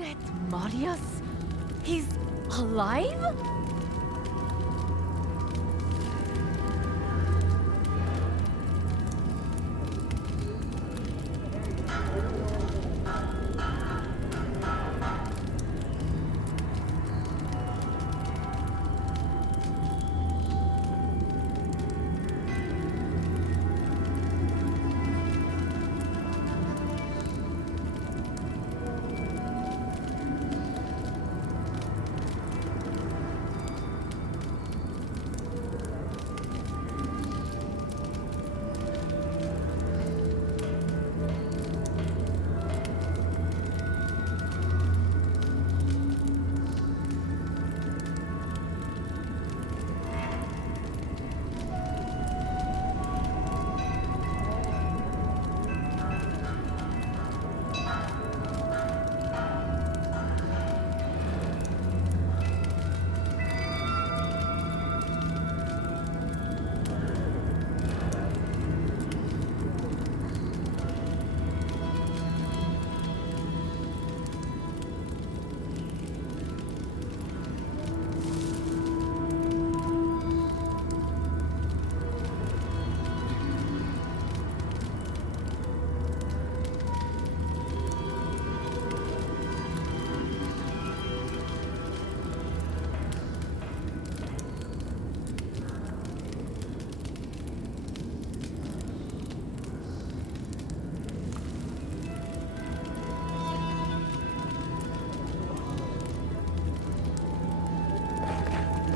that Marius? He's alive?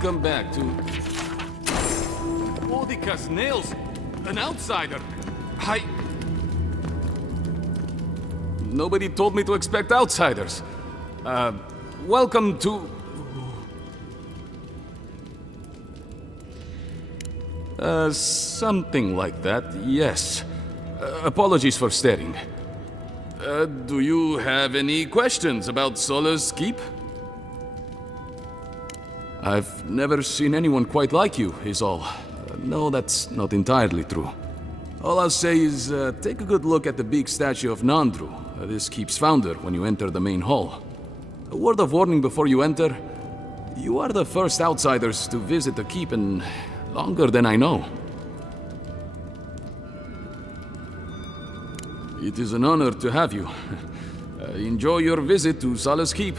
Come back to... Odika's nails! An outsider! Nobody told me to expect outsiders. Welcome to... something like that, yes. Apologies for staring. Do you have any questions about Sola's keep? I've never seen anyone quite like you, is all. No, that's not entirely true. All I'll say is, take a good look at the big statue of Nandru, this keep's founder, when you enter the main hall. A word of warning before you enter. You are the first outsiders to visit the keep in longer than I know. It is an honor to have you. Enjoy your visit to Sola's keep.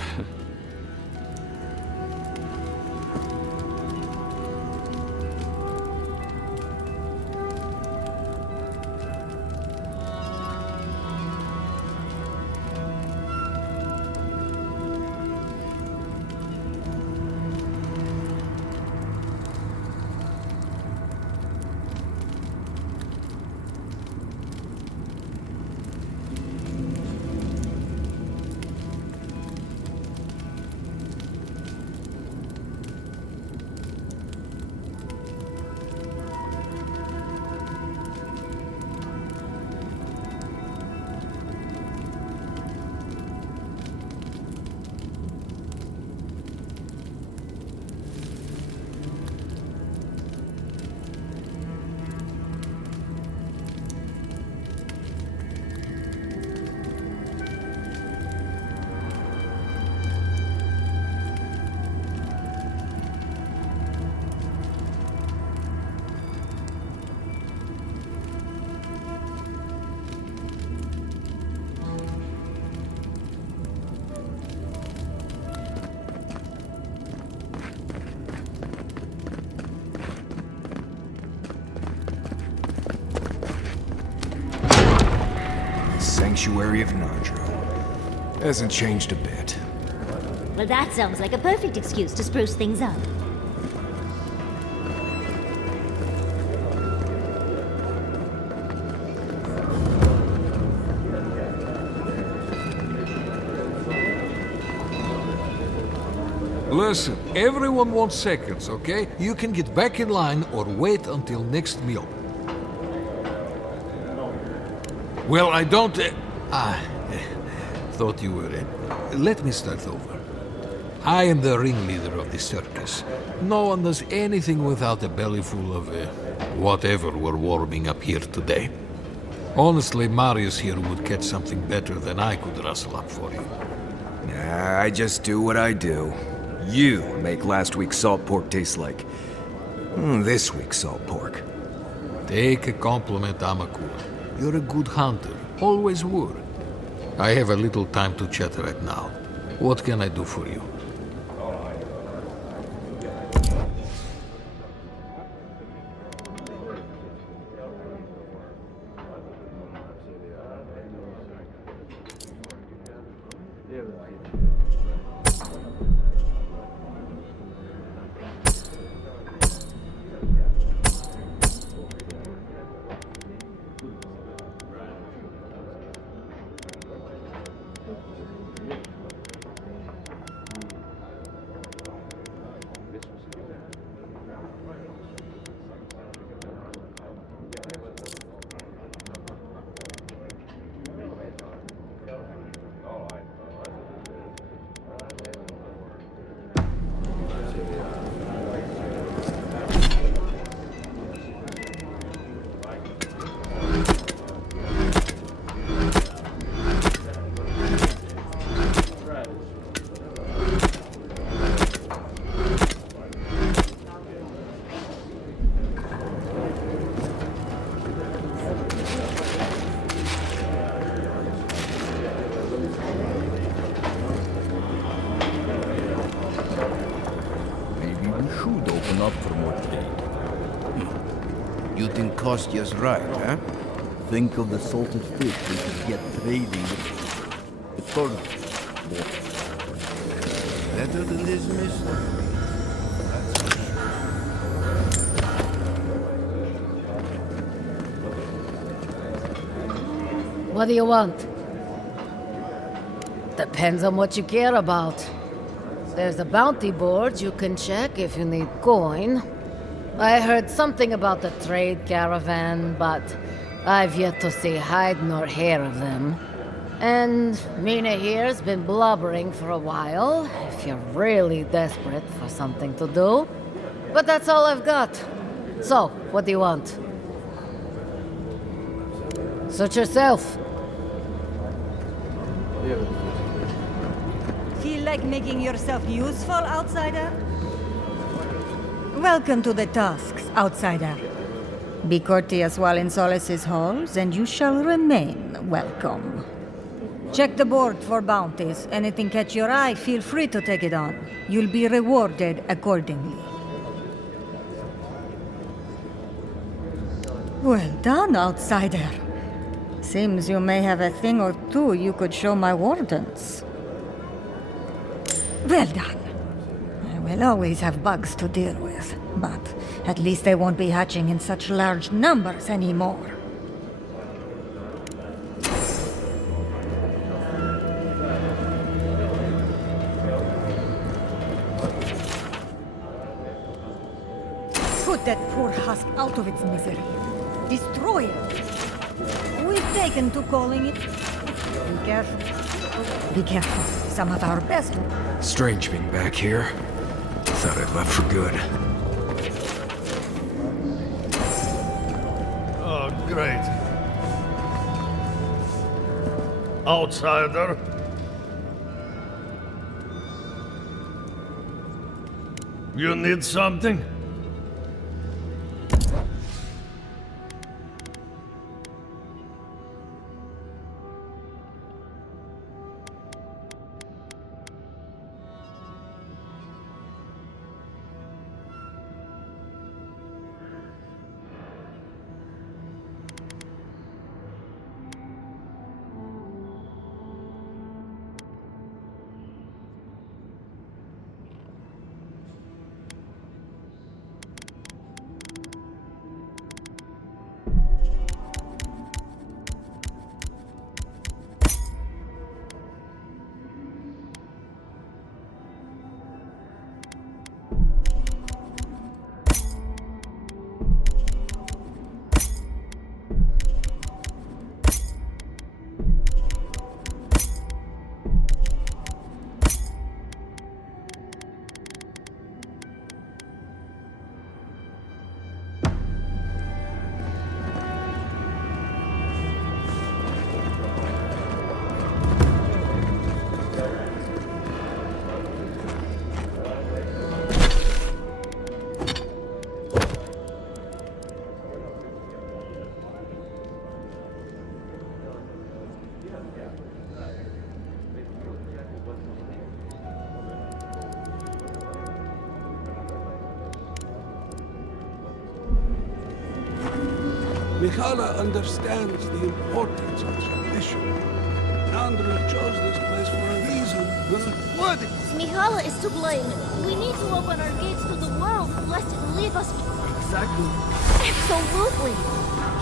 Sanctuary of Nandru. Hasn't changed a bit. Well, that sounds like a perfect excuse to spruce things up. Listen, everyone wants seconds, okay? You can get back in line or wait until next meal. Well, I don't... thought you were... let me start over. I am the ringleader of the circus. No one does anything without a belly full of whatever we're warming up here today. Honestly, Marius here would catch something better than I could rustle up for you. Nah, I just do what I do. You make last week's salt pork taste like this week's salt pork. Take a compliment, Amakua. You're a good hunter. Always were. I have a little time to chat right now. What can I do for you? You think Kostya's right, huh? Think of the salted fish we could get trading with the third. Better than this mystery. What do you want? Depends on what you care about. There's a bounty board you can check if you need coin. I heard something about the trade caravan, but I've yet to see hide nor hair of them. And Mina here's been blubbering for a while, if you're really desperate for something to do. But that's all I've got. So, what do you want? Suit yourself. Feel like making yourself useful, outsider? Welcome to the Tusks, outsider. Be courteous while in Solace's halls, and you shall remain welcome. Check the board for bounties. Anything catch your eye, feel free to take it on. You'll be rewarded accordingly. Well done, outsider. Seems you may have a thing or two you could show my wardens. Well done. I will always have bugs to deal with, but at least they won't be hatching in such large numbers anymore. Put that poor husk out of its misery. Destroy it. We've taken to calling it. Be careful. Be careful. Some of our best. Strange being back here. Thought I'd left for good. Oh, great. Outsider. You need something? Mihala understands the importance of tradition. Nandru chose this place for a reason. What? Smihala is to blame. We need to open our gates to the world, lest it leave us... Exactly. Absolutely!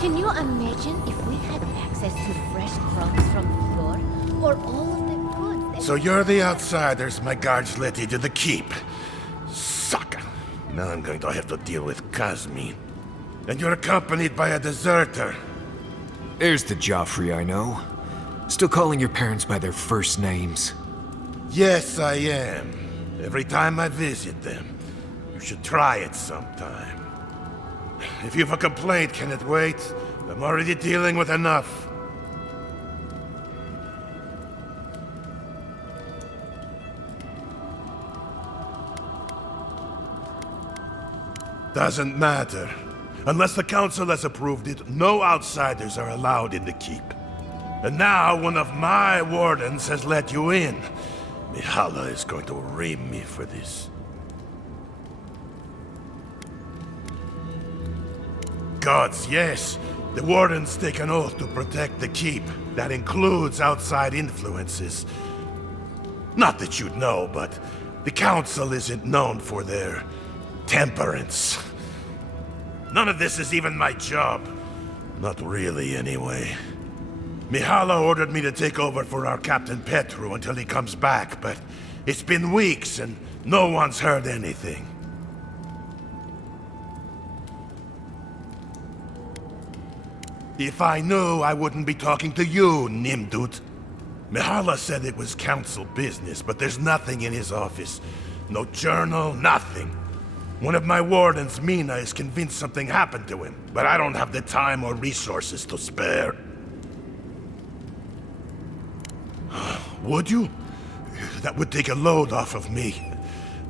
Can you imagine if we had access to fresh crumbs from the floor? Or all of the goods... So you're the outsiders my guards let into the keep. Sucker! Now I'm going to have to deal with Kazmin. And you're accompanied by a deserter. There's the Joffrey I know. Still calling your parents by their first names. Yes, I am. Every time I visit them. You should try it sometime. If you have a complaint, can it wait? I'm already dealing with enough. Doesn't matter. Unless the council has approved it, no outsiders are allowed in the keep. And now one of my wardens has let you in. Mihala is going to ream me for this. Gods, yes. The wardens take an oath to protect the keep. That includes outside influences. Not that you'd know, but the council isn't known for their temperance. None of this is even my job. Not really, anyway. Mihala ordered me to take over for our Captain Petru until he comes back, but it's been weeks and no one's heard anything. If I knew, I wouldn't be talking to you, Nimdut. Mihala said it was council business, but there's nothing in his office. No journal, nothing. One of my wardens, Mina, is convinced something happened to him, but I don't have the time or resources to spare. Would you? That would take a load off of me.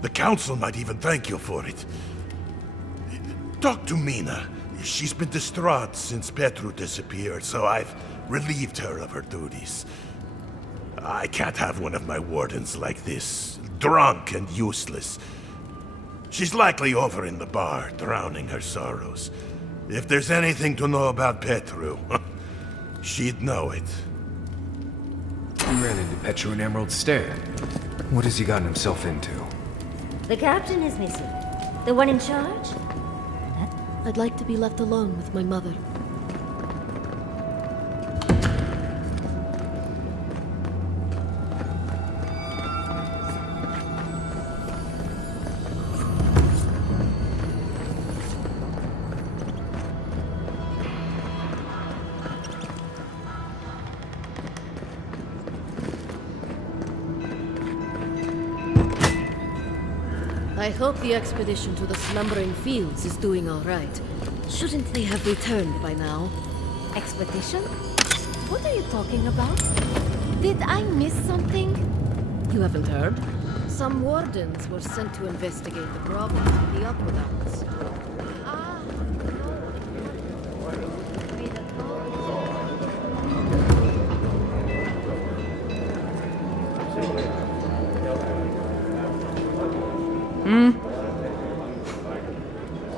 The council might even thank you for it. Talk to Mina. She's been distraught since Petru disappeared, so I've relieved her of her duties. I can't have one of my wardens like this, drunk and useless. She's likely over in the bar, drowning her sorrows. If there's anything to know about Petru, she'd know it. You ran into Petru in Emerald Stair. What has he gotten himself into? The captain is missing. The one in charge? I'd like to be left alone with my mother. I hope the expedition to the Slumbering Fields is doing all right. Shouldn't they have returned by now? Expedition? What are you talking about? Did I miss something? You haven't heard? Some wardens were sent to investigate the problems with the Upper Downs.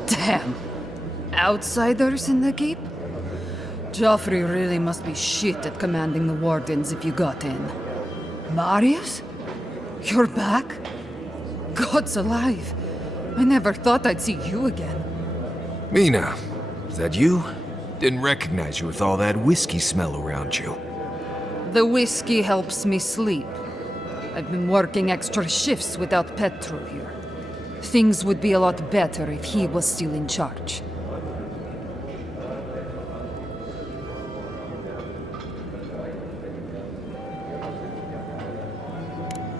Damn. Outsiders in the keep? Joffrey really must be shit at commanding the wardens if you got in. Marius? You're back? God's alive. I never thought I'd see you again. Mina, is that you? Didn't recognize you with all that whiskey smell around you. The whiskey helps me sleep. I've been working extra shifts without Petru here. Things would be a lot better if he was still in charge.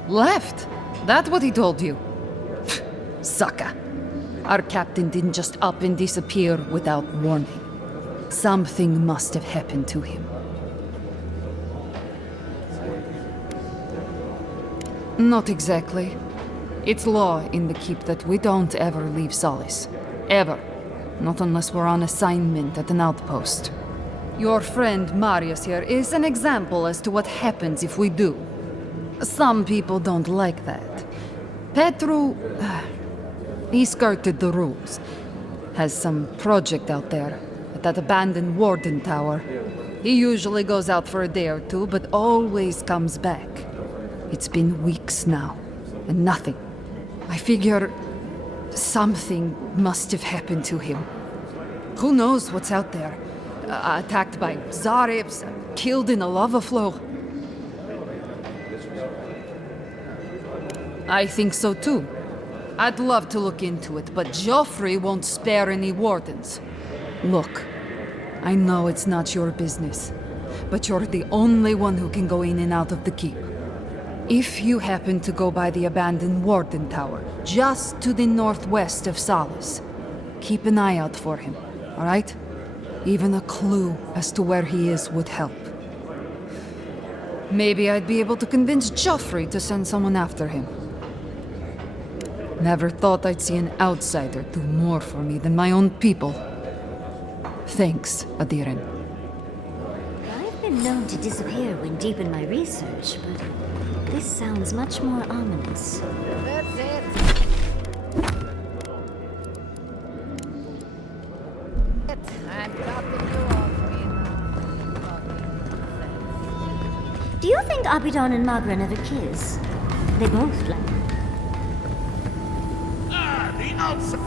Left? That what he told you? Sucker. Our captain didn't just up and disappear without warning. Something must have happened to him. Not exactly. It's law in the keep that we don't ever leave Solace. Ever. Not unless we're on assignment at an outpost. Your friend Marius here is an example as to what happens if we do. Some people don't like that. Petru... he skirted the rules. Has some project out there at that abandoned warden tower. He usually goes out for a day or two, but always comes back. It's been weeks now, and nothing. I figure something must have happened to him. Who knows what's out there? Attacked by Zaribs, killed in a lava flow. I think so too. I'd love to look into it, but Joffrey won't spare any wardens. Look, I know it's not your business, but you're the only one who can go in and out of the keep. If you happen to go by the abandoned warden tower, just to the northwest of Solace, keep an eye out for him, all right? Even a clue as to where he is would help. Maybe I'd be able to convince Joffrey to send someone after him. Never thought I'd see an outsider do more for me than my own people. Thanks, Aedyr. I've been known to disappear when deep in my research, but this sounds much more ominous. That's it. I'm dropping you off, Do you think Abidon and Magran ever kiss? They both like. The outside.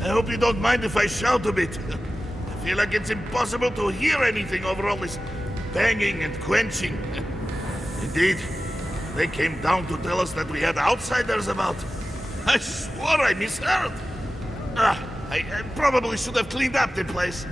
I hope you don't mind if I shout a bit. I feel like it's impossible to hear anything over all this banging and quenching. Indeed, they came down to tell us that we had outsiders about. I swore I misheard. I probably should have cleaned up the place.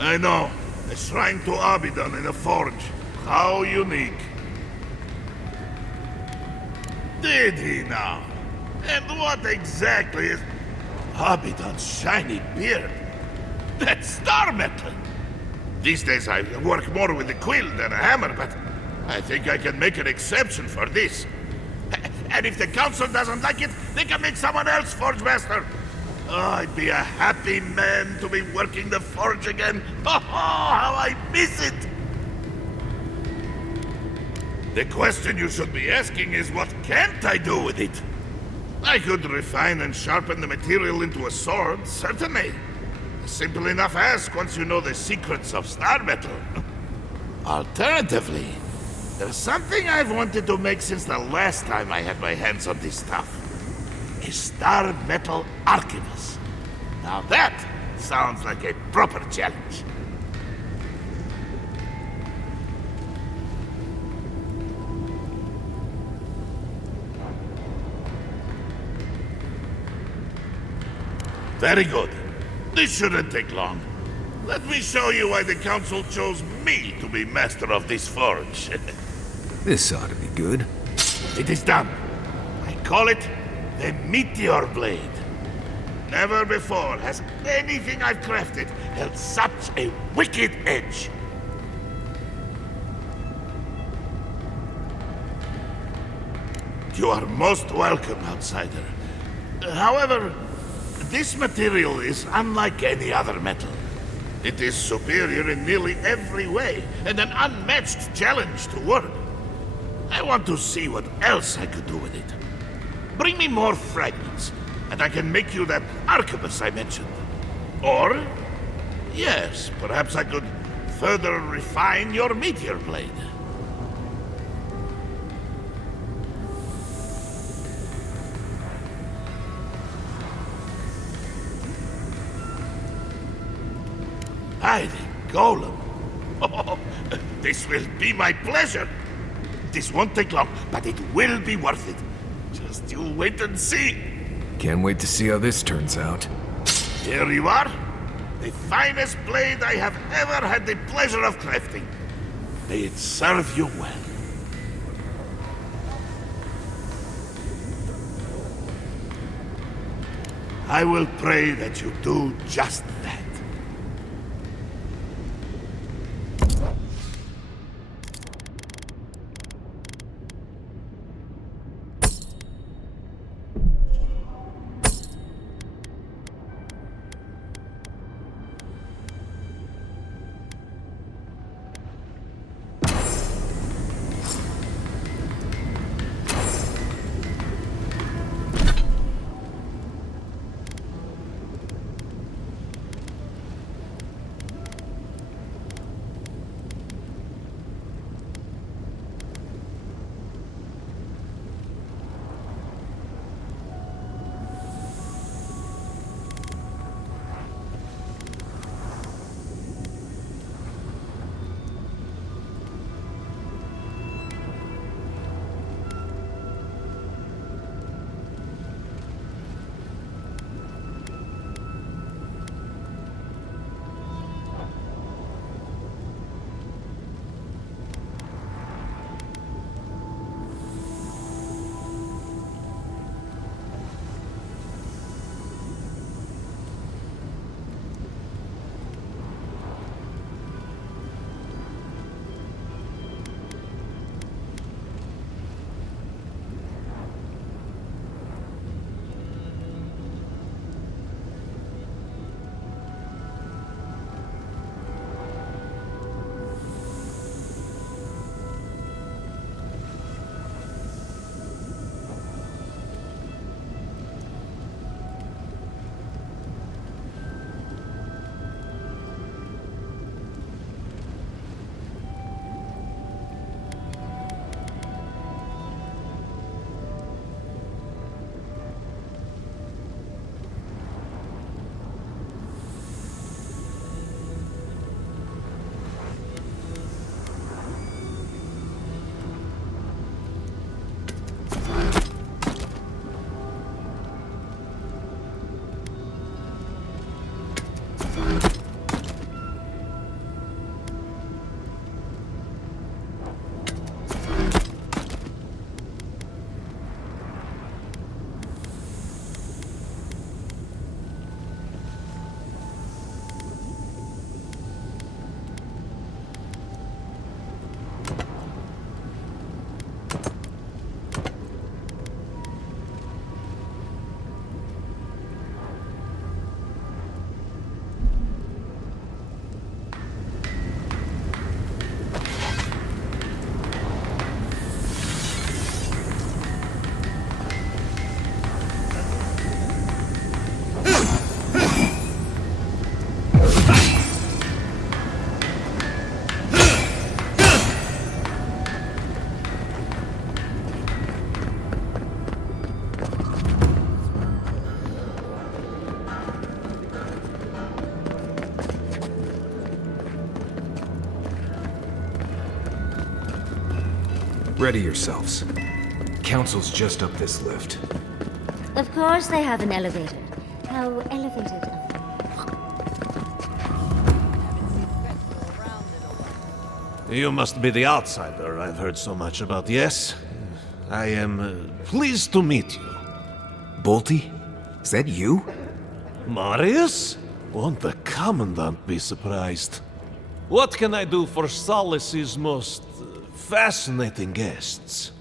I know. A shrine to Abidon in a forge. How unique. Did he now? And what exactly is... Abidon's shiny beard? That's star metal! These days I work more with a quill than a hammer, but I think I can make an exception for this. And if the council doesn't like it, they can make someone else forge master. Oh, I'd be a happy man to be working the forge again. Oh, how I miss it! The question you should be asking is, what can't I do with it? I could refine and sharpen the material into a sword, certainly. A simple enough ask once you know the secrets of star metal. Alternatively, there's something I've wanted to make since the last time I had my hands on this stuff. A star metal archivist. Now that sounds like a proper challenge. Very good. This shouldn't take long. Let me show you why the council chose me to be master of this forge. This ought to be good. It is done. I call it the Meteor Blade. Never before has anything I've crafted held such a wicked edge. You are most welcome, outsider. However, this material is unlike any other metal. It is superior in nearly every way, and an unmatched challenge to work. I want to see what else I could do with it. Bring me more fragments, and I can make you that arquebus I mentioned. Or, yes, perhaps I could further refine your meteor blade. Aedyr, Golem. Oh, this will be my pleasure. This won't take long, but it will be worth it. Just you wait and see. Can't wait to see how this turns out. Here you are. The finest blade I have ever had the pleasure of crafting. May it serve you well. I will pray that you do just that. Ready yourselves. Council's just up this lift. Of course they have an elevator. How elevated of them. You must be the outsider I've heard so much about, yes? I am pleased to meet you. Bolty? Is that you? Marius? Won't the Commandant be surprised? What can I do for Solis's most fascinating guests?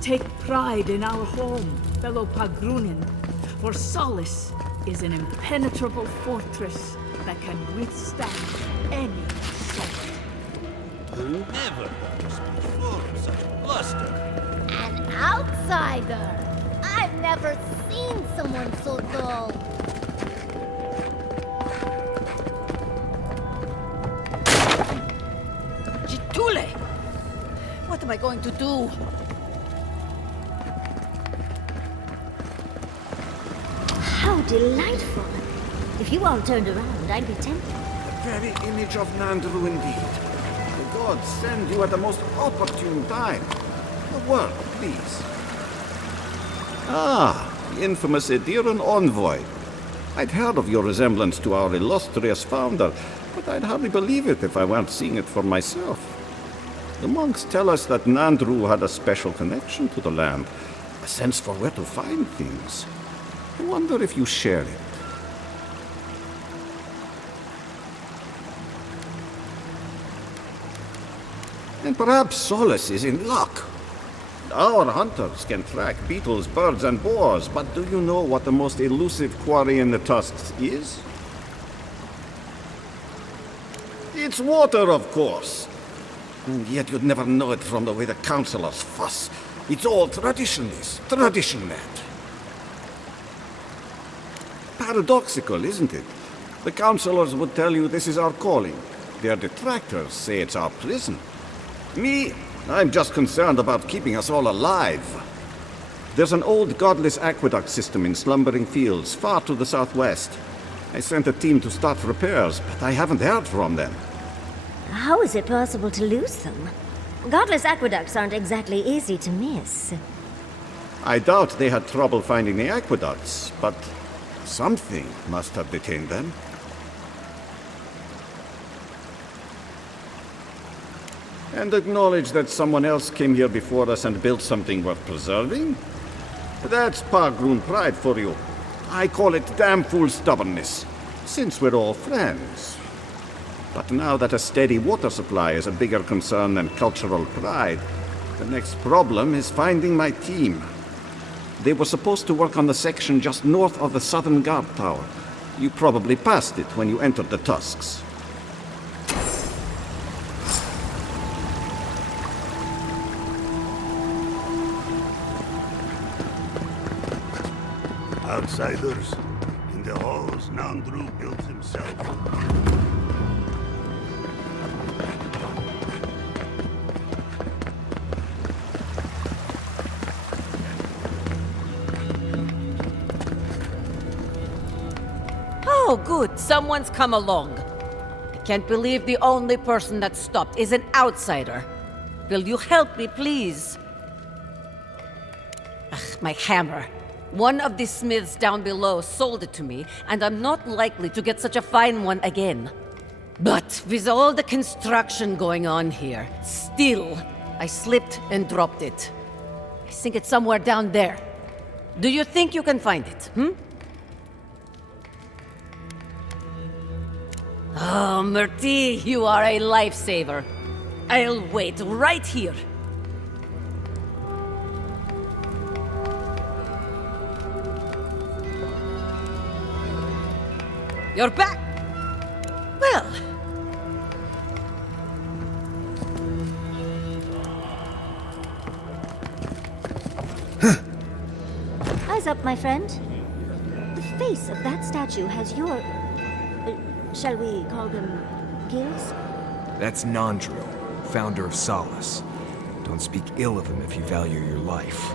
Take pride in our home, fellow Pagrunin, for Solis is an impenetrable fortress that can withstand any assault. Who never was before such bluster? An outsider! I've never seen someone so dull. Chitule! What am I going to do? How delightful. If you all turned around, I'd be tempted. The very image of Nandru indeed. The gods send you at the most opportune time. A word, please. Ah, the infamous Aedyran envoy. I'd heard of your resemblance to our illustrious founder, but I'd hardly believe it if I weren't seeing it for myself. The monks tell us that Nandru had a special connection to the land, a sense for where to find things. I wonder if you share it. And perhaps Solis is in luck. Our hunters can track beetles, birds, and boars, but do you know what the most elusive quarry in the tusks is? It's water, of course. And yet you'd never know it from the way the councillors fuss. It's all traditionalist, tradition-led. Paradoxical, isn't it? The councillors would tell you this is our calling. Their detractors say it's our prison. Me, I'm just concerned about keeping us all alive. There's an old godless aqueduct system in slumbering fields far to the southwest. I sent a team to start repairs, but I haven't heard from them. How is it possible to lose them? Godless aqueducts aren't exactly easy to miss. I doubt they had trouble finding the aqueducts, but something must have detained them. And acknowledge that someone else came here before us and built something worth preserving? That's Pagrun pride for you. I call it damn fool stubbornness, since we're all friends. But now that a steady water supply is a bigger concern than cultural pride, the next problem is finding my team. They were supposed to work on the section just north of the southern guard tower. You probably passed it when you entered the tusks. Outsiders. In the halls, Nandru built himself. Oh, good. Someone's come along. I can't believe the only person that stopped is an outsider. Will you help me, please? Ugh, my hammer. One of the smiths down below sold it to me, and I'm not likely to get such a fine one again. But with all the construction going on here, still, I slipped and dropped it. I think it's somewhere down there. Do you think you can find it, Oh, Murti, you are a lifesaver. I'll wait right here. You're back! Well... Eyes up, my friend. face of that statue has your... shall we call them gills? That's Nandru, founder of Solace. Don't speak ill of him if you value your life.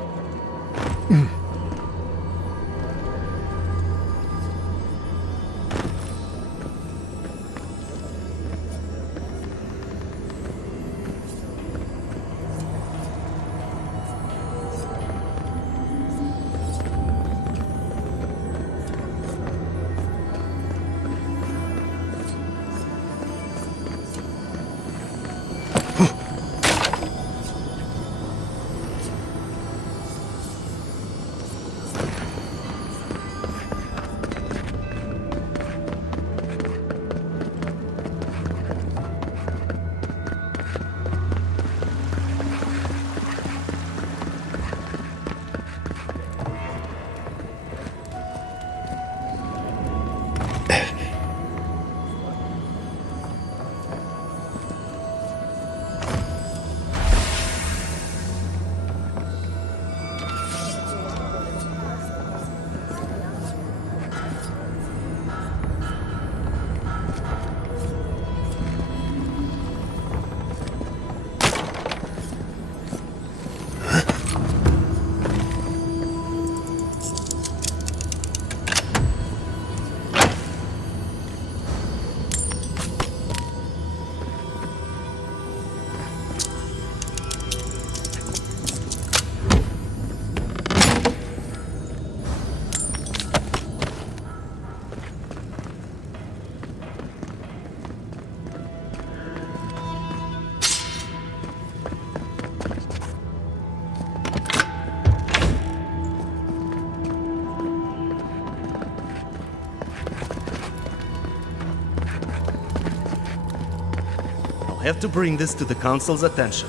I have to bring this to the Council's attention.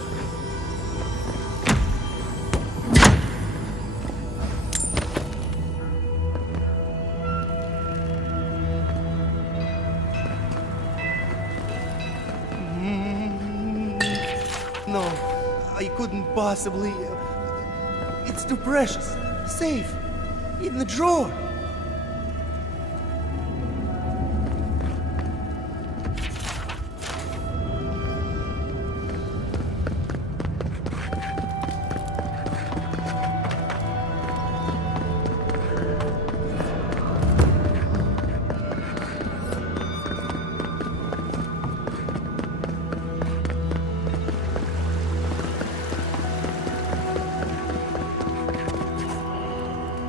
No, I couldn't possibly... It's too precious. Safe. In the drawer.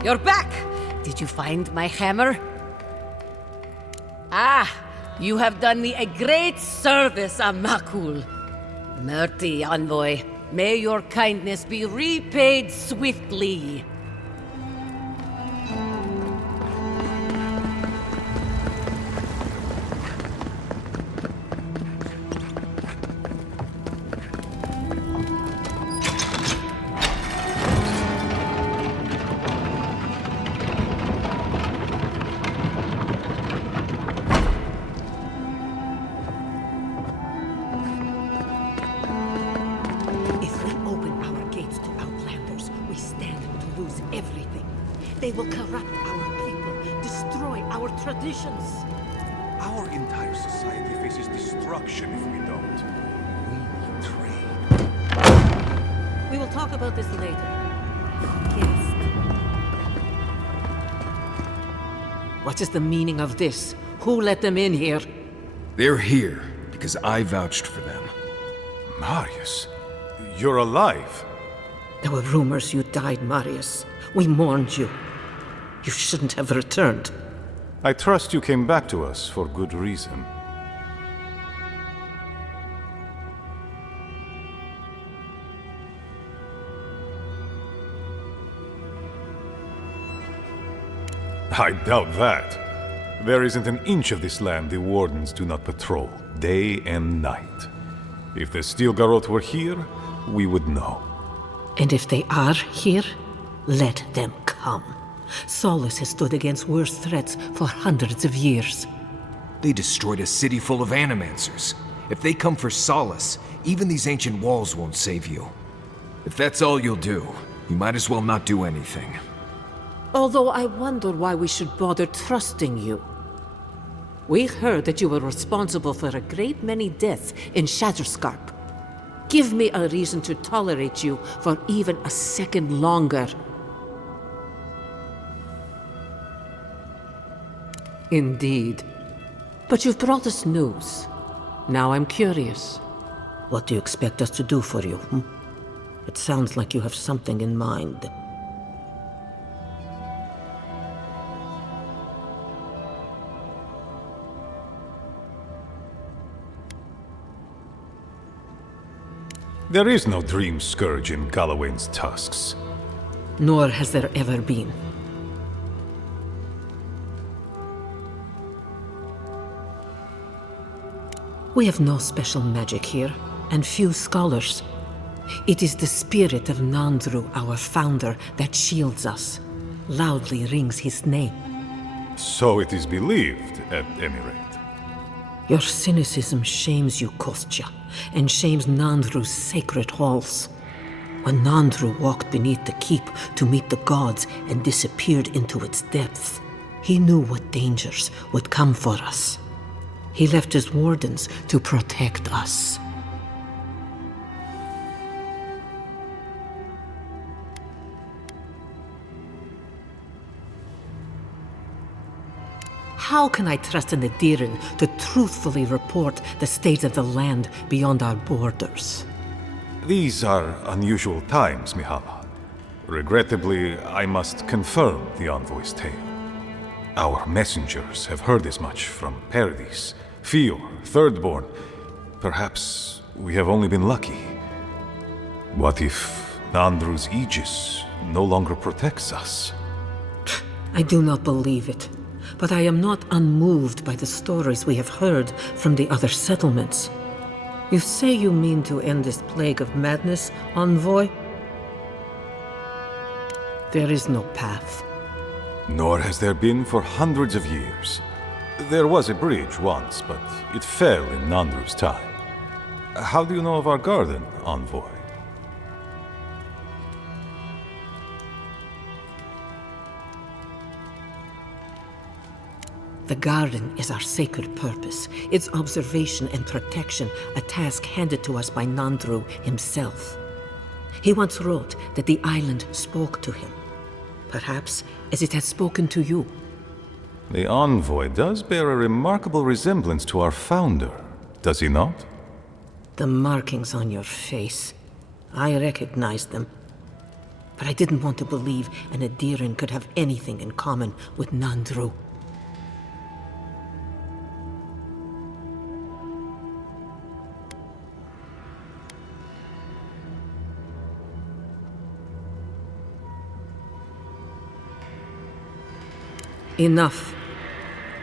You're back! Did you find my hammer? Ah, you have done me a great service, Amakul. Merty envoy, may your kindness be repaid swiftly. They will corrupt our people, destroy our traditions. Our entire society faces destruction if we don't. We need trade. We will talk about this later. Yes. What is the meaning of this? Who let them in here? They're here because I vouched for them. Marius, you're alive. There were rumors you died, Marius. We mourned you. You shouldn't have returned. I trust you came back to us for good reason. I doubt that. There isn't an inch of this land the Wardens do not patrol, day and night. If the Steel Garrote were here, we would know. And if they are here, let them come. Solace has stood against worse threats for hundreds of years. They destroyed a city full of animancers. If they come for Solace, even these ancient walls won't save you. If that's all you'll do, you might as well not do anything. Although I wonder why we should bother trusting you. We heard that you were responsible for a great many deaths in Shatterscarp. Give me a reason to tolerate you for even a second longer. Indeed. But you've brought us news. Now I'm curious. What do you expect us to do for you? It sounds like you have something in mind. There is no dream scourge in Galawain's tusks. Nor has there ever been. We have no special magic here, and few scholars. It is the spirit of Nandru, our founder, that shields us. Loudly rings his name. So it is believed, at any rate. Your cynicism shames you, Kostya, and shames Nandru's sacred halls. When Nandru walked beneath the keep to meet the gods and disappeared into its depths, he knew what dangers would come for us. He left his wardens to protect us. How can I trust an Aedyran to truthfully report the state of the land beyond our borders? These are unusual times, Mihala. Regrettably, I must confirm the envoy's tale. Our messengers have heard as much from Paradis, Fior, Thirdborn. Perhaps we have only been lucky. What if Nandru's aegis no longer protects us? I do not believe it, but I am not unmoved by the stories we have heard from the other settlements. You say you mean to end this plague of madness, envoy? There is no path. Nor has there been for hundreds of years. There was a bridge once, but it fell in Nandru's time. How do you know of our garden, envoy? The garden is our sacred purpose, its observation and protection a task handed to us by Nandru himself. He once wrote that the island spoke to him, perhaps as it has spoken to you. The envoy does bear a remarkable resemblance to our founder, does he not? The markings on your face. I recognized them. But I didn't want to believe an Aedyran could have anything in common with Nandru. Enough.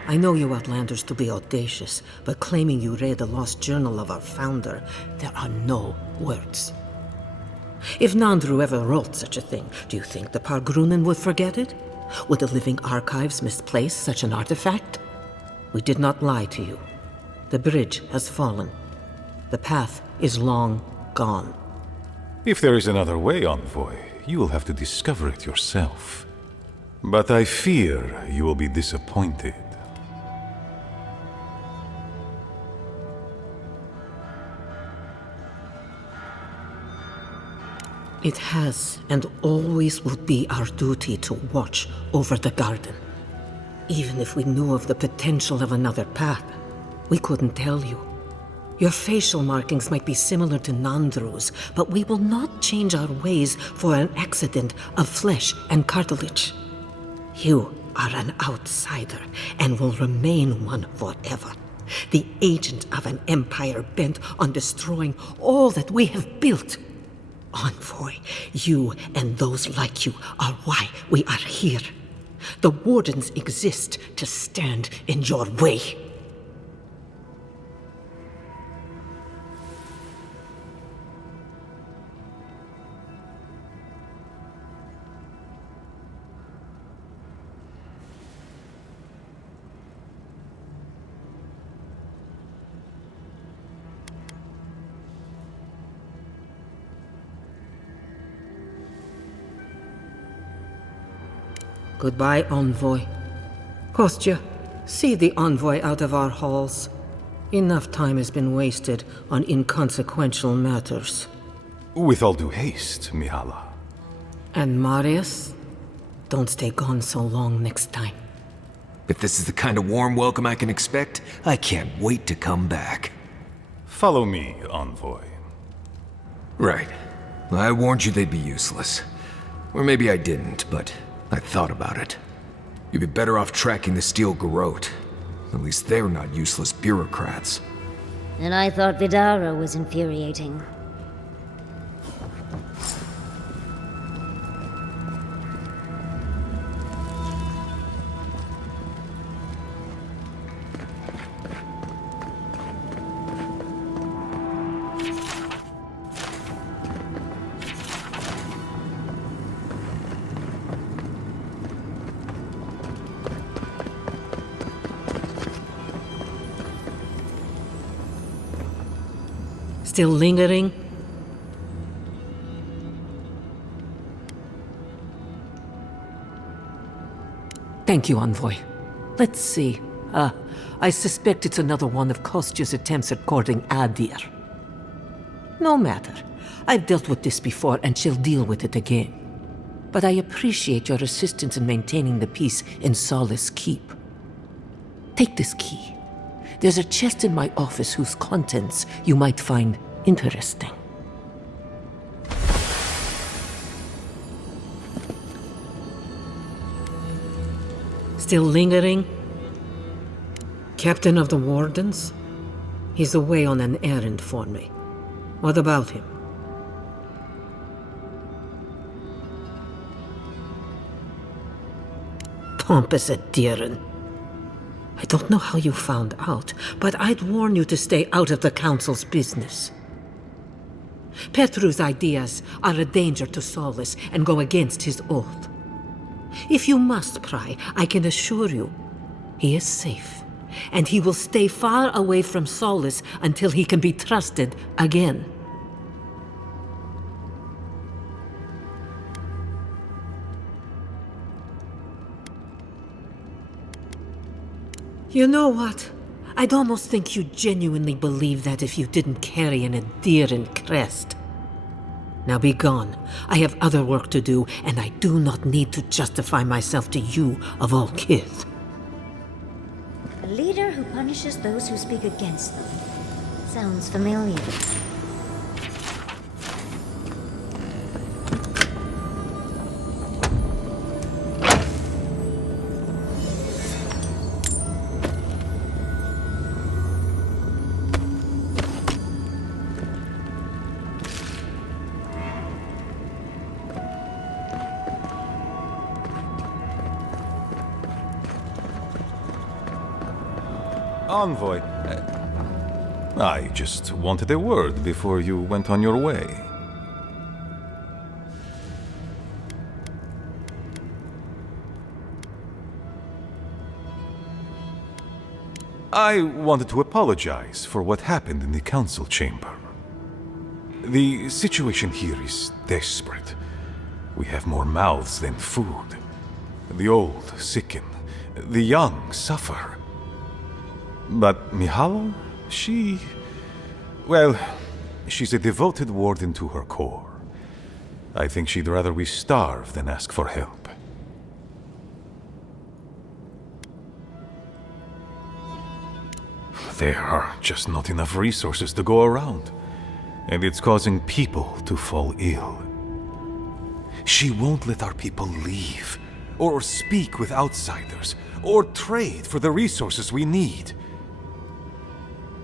I know you Outlanders to be audacious, but claiming you read the lost journal of our founder, there are no words. If Nandru ever wrote such a thing, do you think the Pargrunen would forget it? Would the living archives misplace such an artifact? We did not lie to you. The bridge has fallen. The path is long gone. If there is another way, envoy, you will have to discover it yourself. But I fear you will be disappointed. It has and always will be our duty to watch over the garden. Even if we knew of the potential of another path, we couldn't tell you. Your facial markings might be similar to Nandru's, but we will not change our ways for an accident of flesh and cartilage. You are an outsider and will remain one forever. The agent of an empire bent on destroying all that we have built. Envoy, you and those like you are why we are here. The Wardens exist to stand in your way. Goodbye, envoy. Kostya, see the envoy out of our halls. Enough time has been wasted on inconsequential matters. With all due haste, Mihala. And Marius, don't stay gone so long next time. If this is the kind of warm welcome I can expect, I can't wait to come back. Follow me, envoy. Right. I warned you they'd be useless. Or maybe I didn't, but I thought about it. You'd be better off tracking the Steel Garrote. At least they're not useless bureaucrats. And I thought Vidara was infuriating. Still lingering? Thank you, envoy. Let's see. I suspect it's another one of Kostya's attempts at courting Aedyr. No matter. I've dealt with this before, and she'll deal with it again. But I appreciate your assistance in maintaining the peace in Solace Keep. Take this key. There's a chest in my office whose contents you might find interesting. Still lingering? Captain of the Wardens? He's away on an errand for me. What about him? Pompous Aedyran. I don't know how you found out, but I'd warn you to stay out of the Council's business. Petru's ideas are a danger to Solace and go against his oath. If you must pry, I can assure you, he is safe, and he will stay far away from Solace until he can be trusted again. You know what? I'd almost think you genuinely believe that if you didn't carry an Aedyran crest. Now be gone. I have other work to do, and I do not need to justify myself to you of all kith. A leader who punishes those who speak against them. Sounds familiar. Envoy, I just wanted a word before you went on your way. I wanted to apologize for what happened in the council chamber. The situation here is desperate. We have more mouths than food. The old sicken, the young suffer. But Mihala, well, she's a devoted warden to her core. I think she'd rather we starve than ask for help. There are just not enough resources to go around, and it's causing people to fall ill. She won't let our people leave, or speak with outsiders, or trade for the resources we need.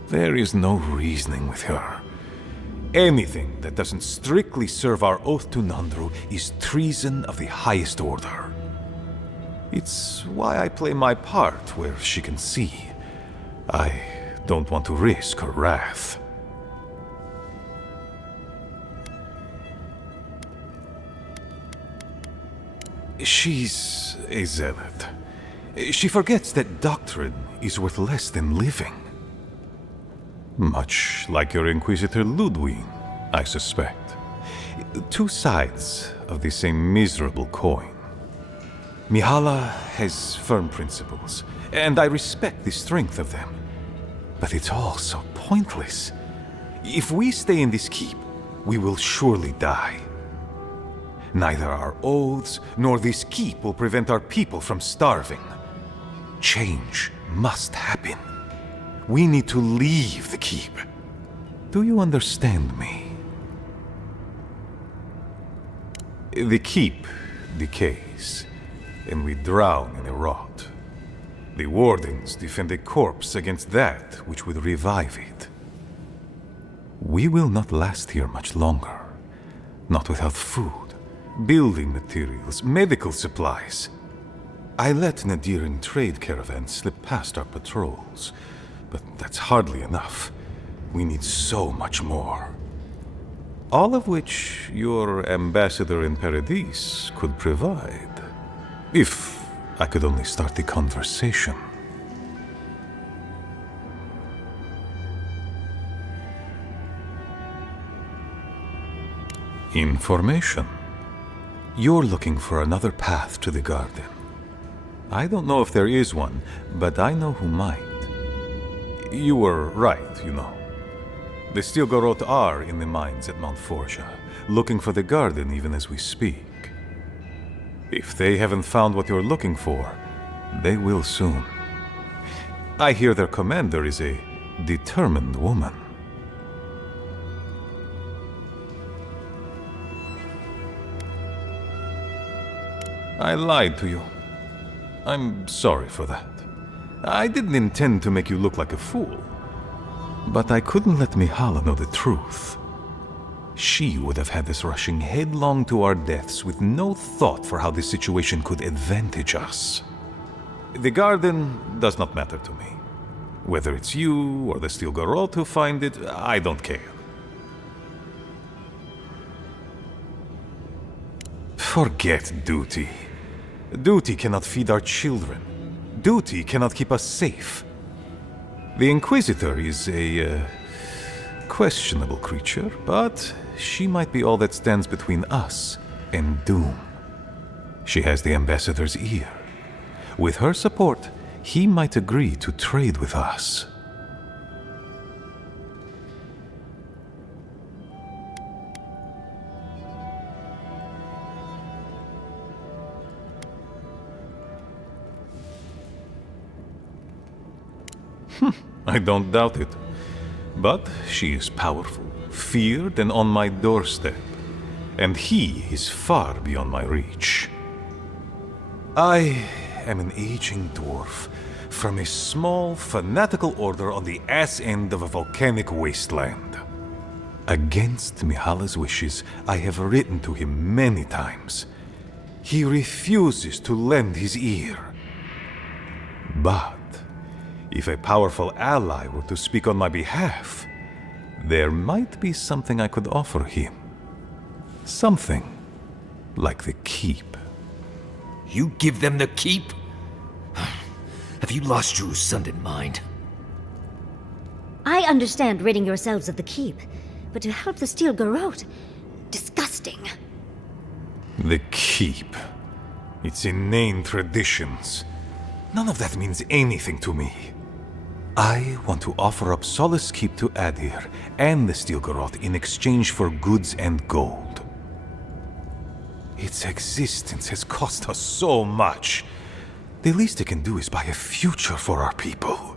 There is no reasoning with her. Anything that doesn't strictly serve our oath to Nandru is treason of the highest order. It's why I play my part where she can see. I don't want to risk her wrath. She's a zealot. She forgets that doctrine is worth less than living. Much like your Inquisitor Ludwig, I suspect. Two sides of the same miserable coin. Mihala has firm principles, and I respect the strength of them. But it's all so pointless. If we stay in this keep, we will surely die. Neither our oaths nor this keep will prevent our people from starving. Change must happen. We need to leave the keep. Do you understand me? The keep decays, and we drown in a rot. The wardens defend a corpse against that which would revive it. We will not last here much longer. Not without food, building materials, medical supplies. I let an Aedyran trade caravan slip past our patrols, but that's hardly enough. We need so much more. All of which your ambassador in Paradis could provide. If I could only start the conversation. Information. You're looking for another path to the garden. I don't know if there is one, but I know who might. You were right, you know. The Stilgarroth are in the mines at Mount Forja, looking for the garden even as we speak. If they haven't found what you're looking for, they will soon. I hear their commander is a determined woman. I lied to you. I'm sorry for that. I didn't intend to make you look like a fool. But I couldn't let Mihala know the truth. She would have had us rushing headlong to our deaths with no thought for how this situation could advantage us. The garden does not matter to me. Whether it's you or the Stilgarroth who find it, I don't care. Forget duty. Duty cannot feed our children. Duty cannot keep us safe. The Inquisitor is a questionable creature, but she might be all that stands between us and doom. She has the Ambassador's ear. With her support, he might agree to trade with us. I don't doubt it. But she is powerful, feared, and on my doorstep. And he is far beyond my reach. I am an aging dwarf from a small, fanatical order on the ass end of a volcanic wasteland. Against Mihala's wishes, I have written to him many times. He refuses to lend his ear. But if a powerful ally were to speak on my behalf, there might be something I could offer him. Something like the keep. You give them the keep? Have you lost your Sundan mind? I understand ridding yourselves of the keep, but to help the Stilgarroth, disgusting. The keep. Its inane traditions. None of that means anything to me. I want to offer up Solace Keep to Aedyr and the Stilgarroth in exchange for goods and gold. Its existence has cost us so much. The least it can do is buy a future for our people.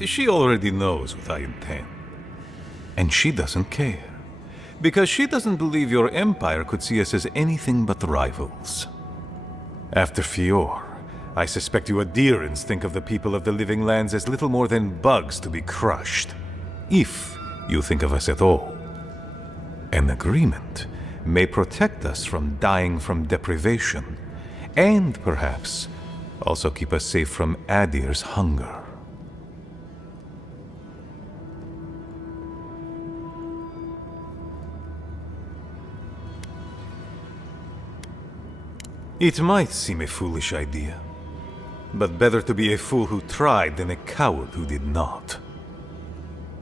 She already knows what I intend. And she doesn't care. Because she doesn't believe your empire could see us as anything but rivals. After Fior, I suspect you Aedyrans think of the people of the Living Lands as little more than bugs to be crushed. If you think of us at all. An agreement may protect us from dying from deprivation, and perhaps also keep us safe from Aedyr's hunger. It might seem a foolish idea, but better to be a fool who tried than a coward who did not.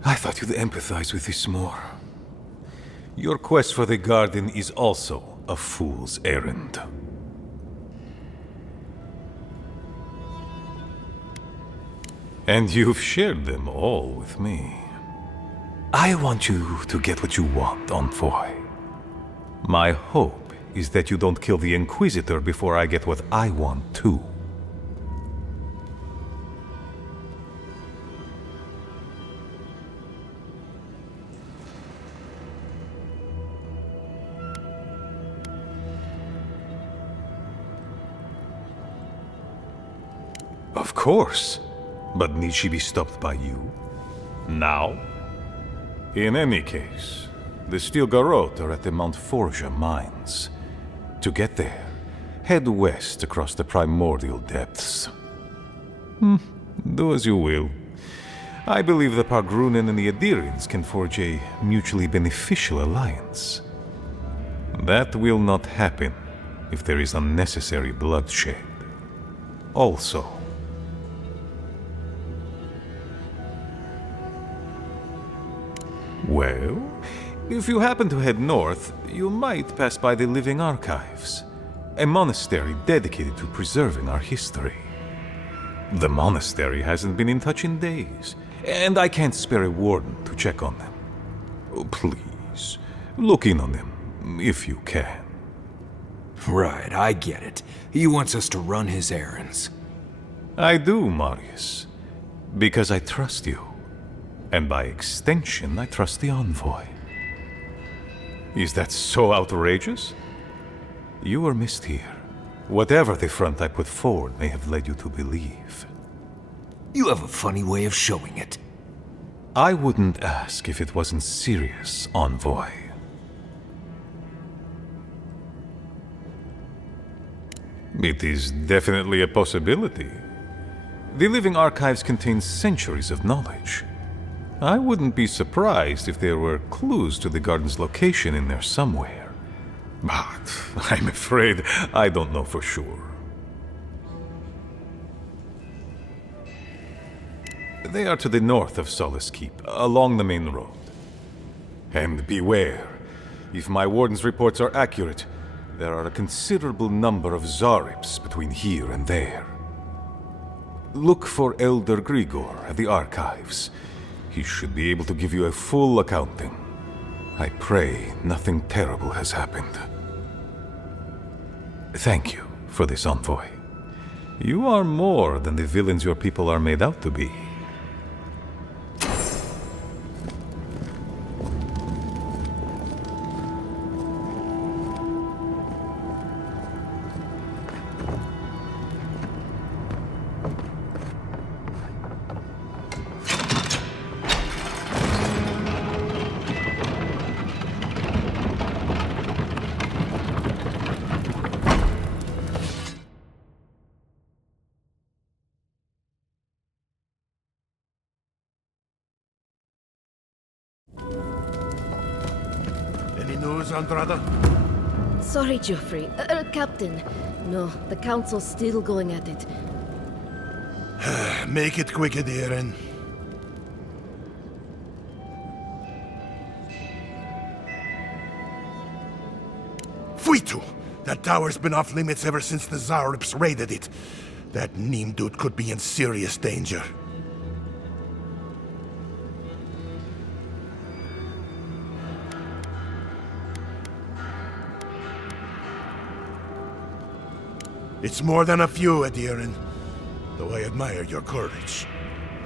I thought you'd empathize with this more. Your quest for the garden is also a fool's errand. And you've shared them all with me. I want you to get what you want, Envoy. My hope is that you don't kill the Inquisitor before I get what I want too. Of course. But need she be stopped by you? Now? In any case, the Steel Garrote are at the Mount Forja mines. To get there, head west across the primordial depths. Do as you will. I believe the Pargrunen and the Aedyrians can forge a mutually beneficial alliance. That will not happen if there is unnecessary bloodshed. Also, well, if you happen to head north, you might pass by the Living Archives, a monastery dedicated to preserving our history. The monastery hasn't been in touch in days, and I can't spare a warden to check on them. Oh, please, look in on them, if you can. Right, I get it. He wants us to run his errands. I do, Marius, because I trust you. And by extension, I trust the Envoy. Is that so outrageous? You were missed here. Whatever the front I put forward may have led you to believe. You have a funny way of showing it. I wouldn't ask if it wasn't serious, Envoy. It is definitely a possibility. The Living Archives contain centuries of knowledge. I wouldn't be surprised if there were clues to the garden's location in there somewhere. But I'm afraid I don't know for sure. They are to the north of Solace Keep, along the main road. And beware, if my warden's reports are accurate, there are a considerable number of Zarips between here and there. Look for Elder Grigor at the Archives. He should be able to give you a full accounting. I pray nothing terrible has happened. Thank you for this, Envoy. You are more than the villains your people are made out to be. Any news, Andrada? Sorry, Geoffrey. Captain. No, the Council's still going at it. Make it quick, Aedyr. Fuitu! That tower's been off limits ever since the Zarips raided it. That Neem dude could be in serious danger. It's more than a few, Aedyr, though I admire your courage.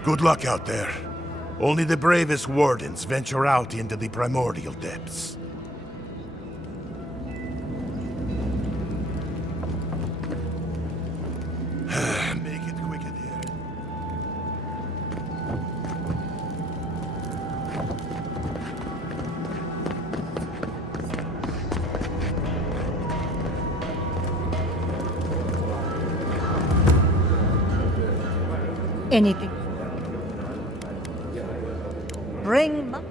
Good luck out there. Only the bravest wardens venture out into the primordial depths. Make it quick, Aedyr. Anything. Bring back.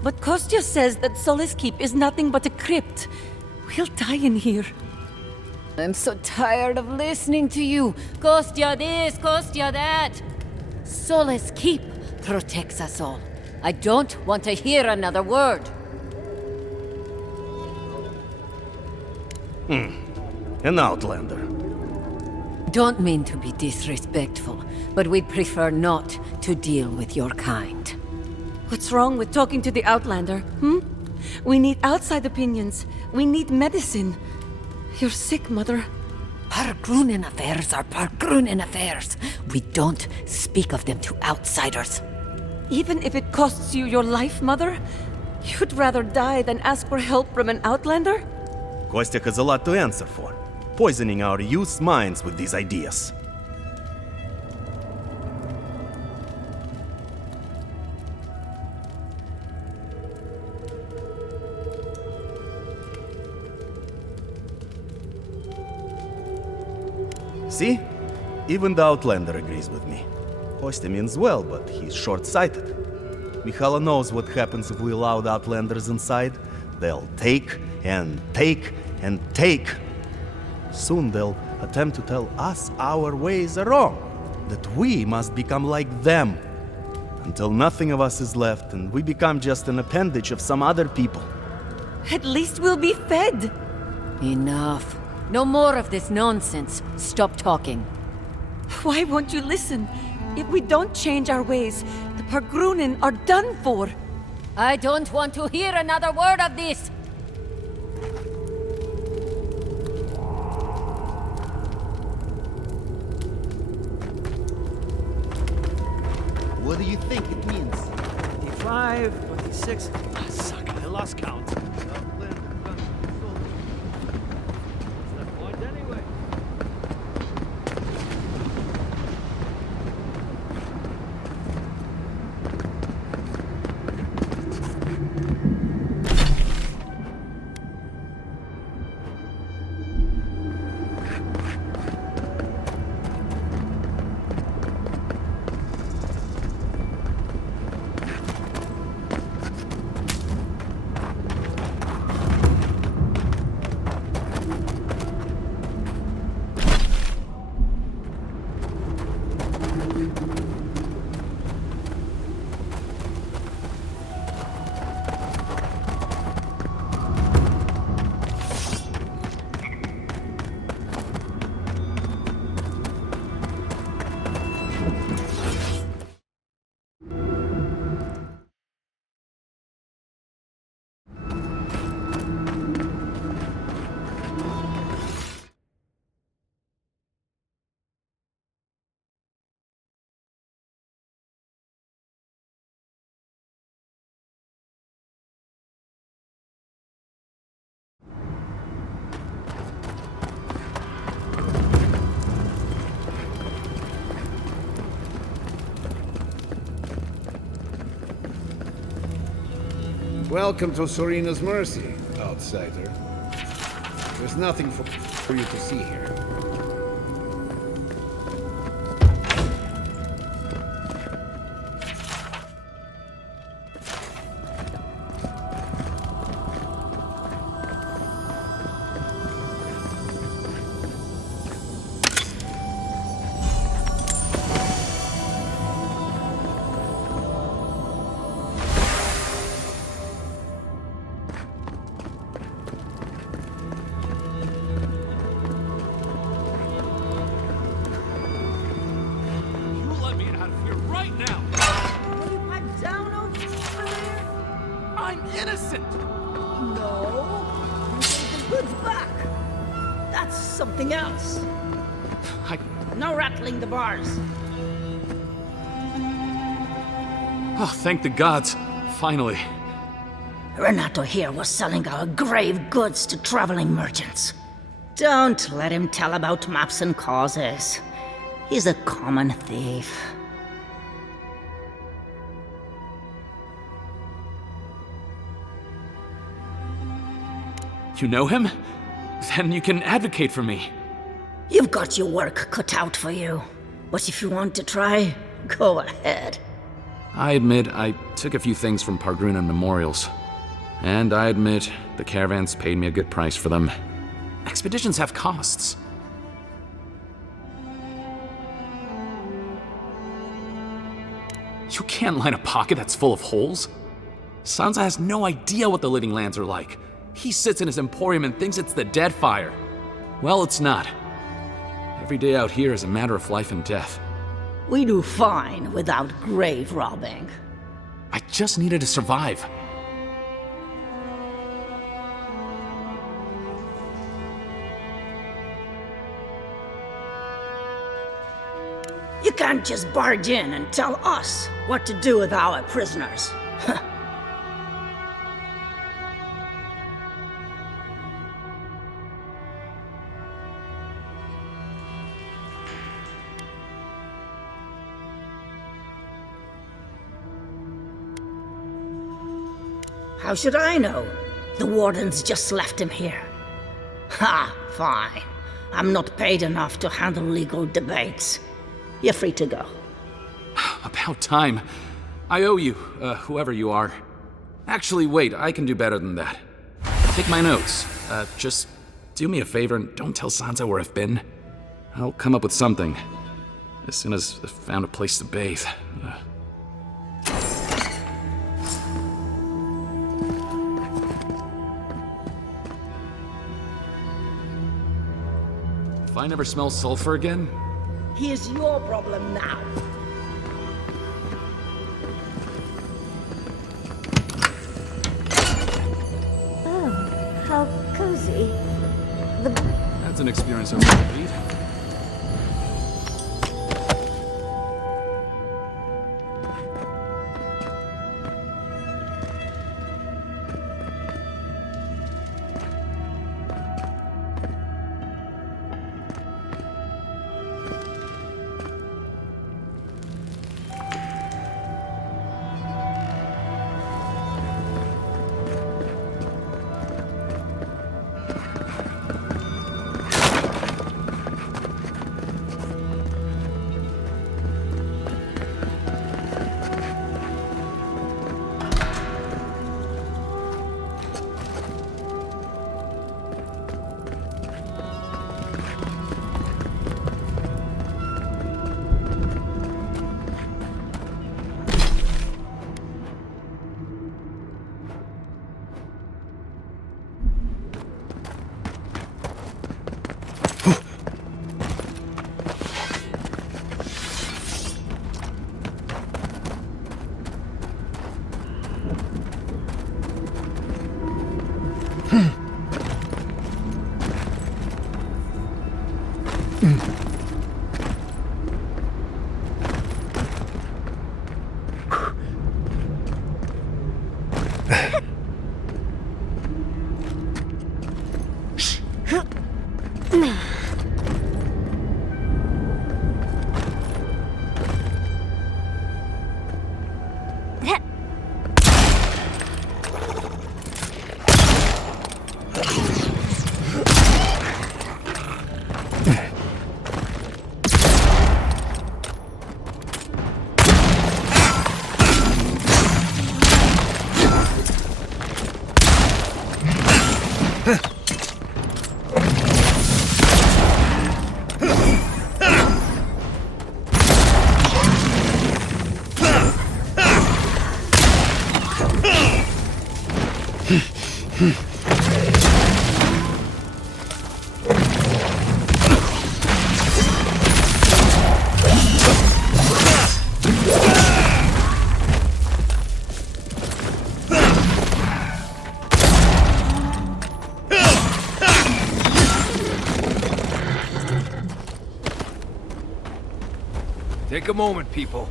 But Kostya says that Solace Keep is nothing but a crypt. We'll die in here. I'm so tired of listening to you. Kostya this, Kostya that. Solace Keep protects us all. I don't want to hear another word. An outlander. Don't mean to be disrespectful, but we'd prefer not to deal with your kind. What's wrong with talking to the Outlander, We need outside opinions. We need medicine. You're sick, Mother. Pargrunen affairs are Pargrunen affairs. We don't speak of them to outsiders. Even if it costs you your life, Mother? You'd rather die than ask for help from an Outlander? Kostya has a lot to answer for, poisoning our youth's minds with these ideas. See? Even the Outlander agrees with me. Kostya means well, but he's short-sighted. Mihala knows what happens if we allow the Outlanders inside. They'll take and take and take. Soon they'll attempt to tell us our ways are wrong, that we must become like them, until nothing of us is left and we become just an appendage of some other people. At least we'll be fed. Enough. No more of this nonsense. Stop talking. Why won't you listen? If we don't change our ways, the Pargrunen are done for. I don't want to hear another word of this. What do you think it means? 25, 26. Ah, suck, I lost count. Welcome to Serina's Mercy, outsider. There's nothing for you to see here. Something else. No rattling the bars. Oh, thank the gods. Finally. Renato here was selling our grave goods to traveling merchants. Don't let him tell about maps and causes. He's a common thief. You know him? Then you can advocate for me. You've got your work cut out for you. But if you want to try, go ahead. I admit I took a few things from Pargrunan memorials. And I admit the caravans paid me a good price for them. Expeditions have costs. You can't line a pocket that's full of holes. Sansa has no idea what the Living Lands are like. He sits in his emporium and thinks it's the Deadfire. Well, it's not. Every day out here is a matter of life and death. We do fine without grave robbing. I just needed to survive. You can't just barge in and tell us what to do with our prisoners. How should I know? The wardens just left him here. Ha, fine. I'm not paid enough to handle legal debates. You're free to go. About time. I owe you, whoever you are. Actually, wait, I can do better than that. Take my notes. Just do me a favor and don't tell Sansa where I've been. I'll come up with something. As soon as I've found a place to bathe. If I never smell sulfur again, Here's your problem now. Oh, how cozy. that's an experience I won't repeat. Take a moment, people.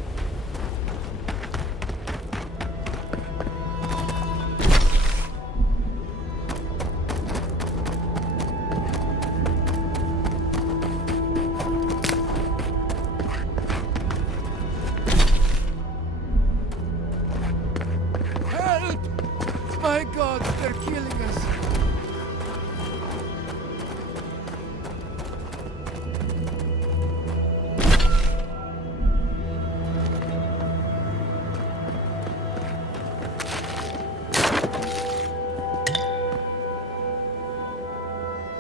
Help! My God, they're killing us.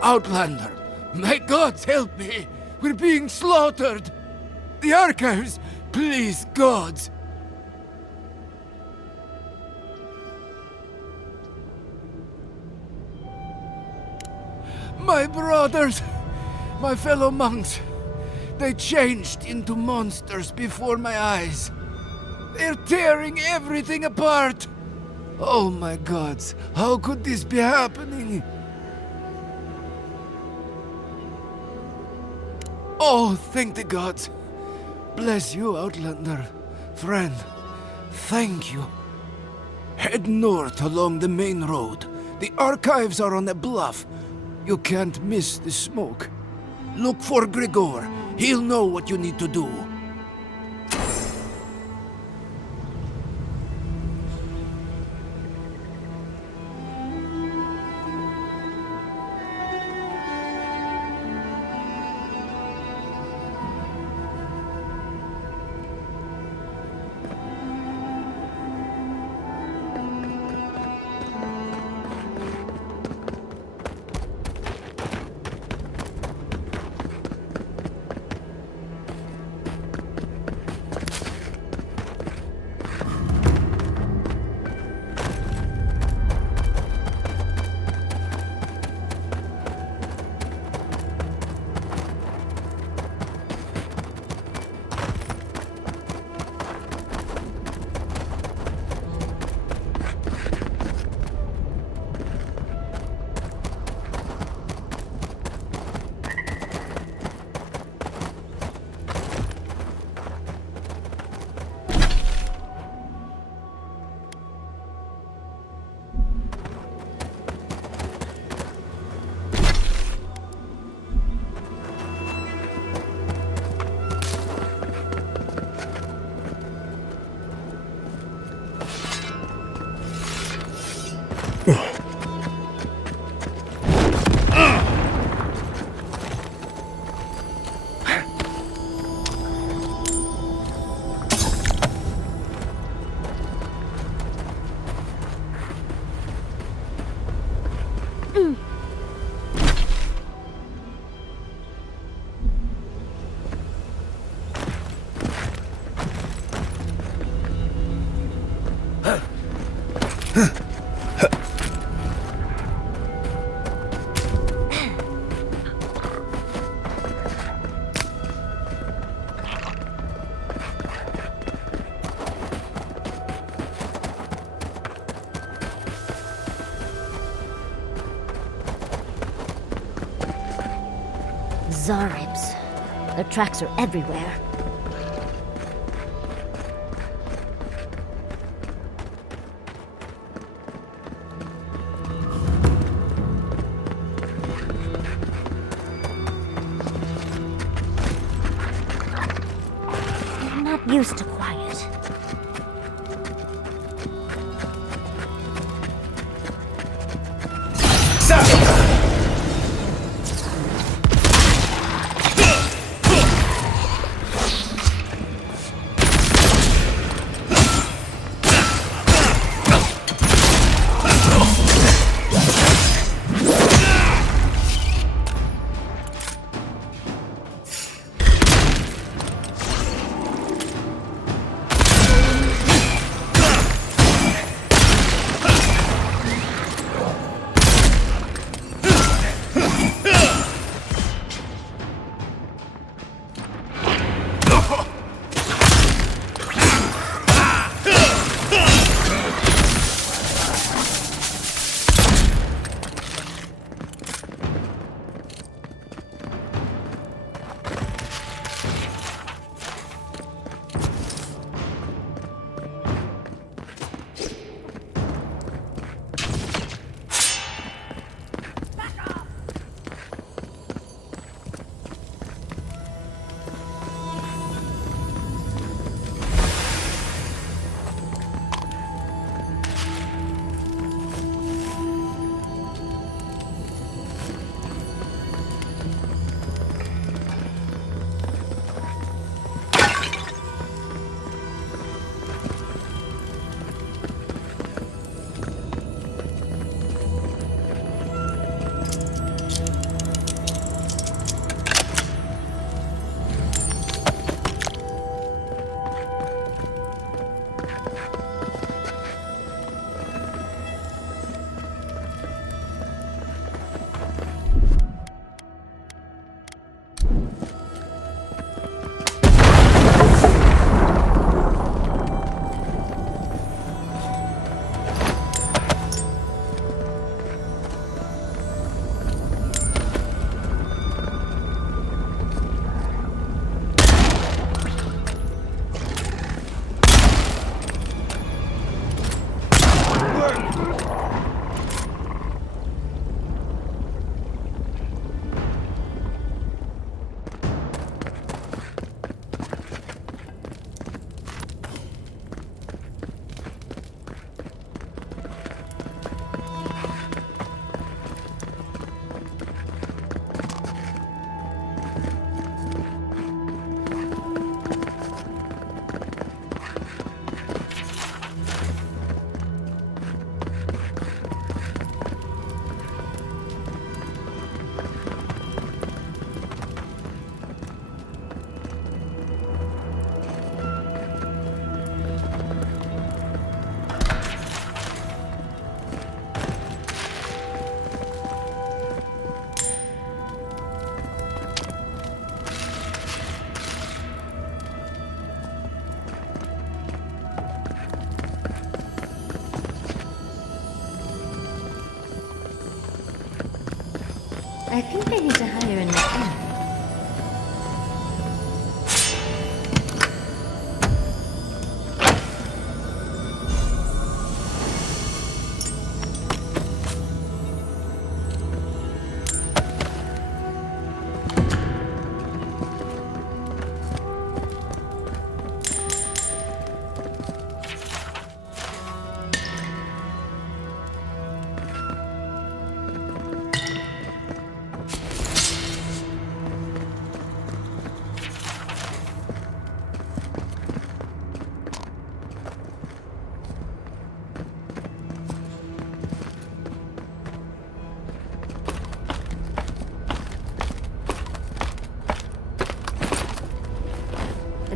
Outlander, may gods help me! We're being slaughtered! The archives! Please, gods! My brothers! My fellow monks! They changed into monsters before my eyes. They're tearing everything apart! Oh my gods, how could this be happening? Oh, thank the gods. Bless you, Outlander. Friend, thank you. Head north along the main road. The archives are on a bluff. You can't miss the smoke. Look for Gregor. He'll know what you need to do. Zaribs. Their tracks are everywhere. I'm not used to quiet. I think they need to hire a mechanic.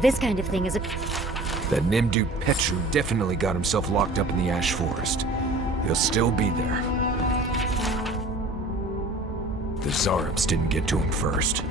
This kind of thing is a... That Nimdu Petru definitely got himself locked up in the Ash Forest. He'll still be there. The Zarabs didn't get to him first.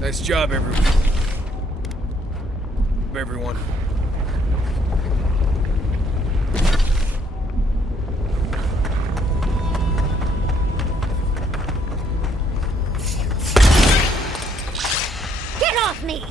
Nice job, everyone. Get off me!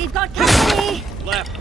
We've got company! Left.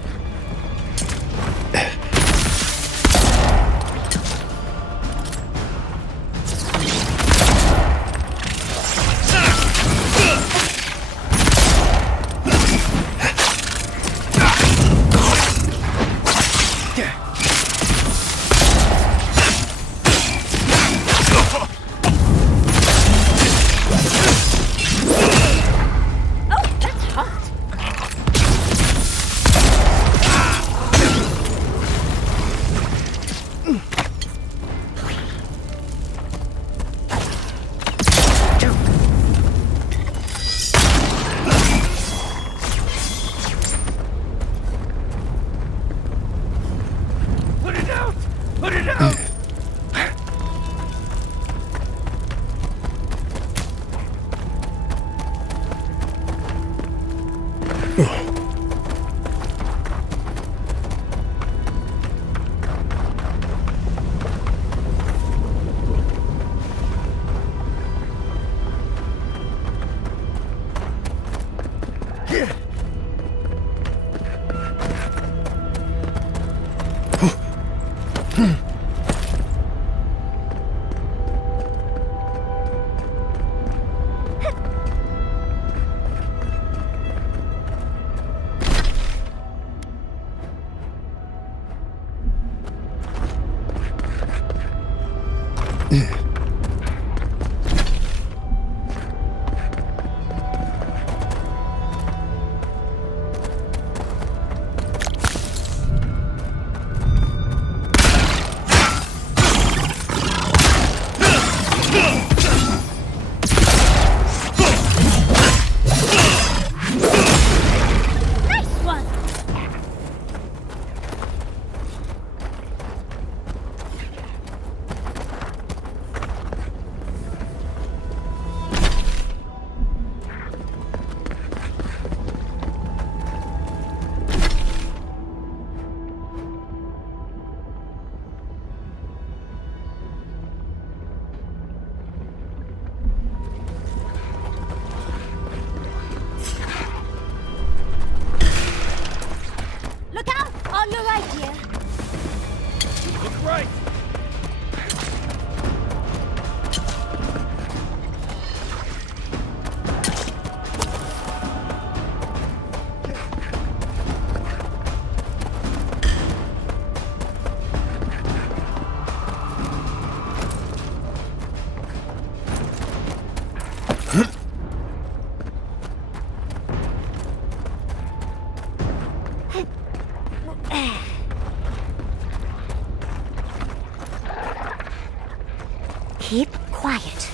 Keep quiet.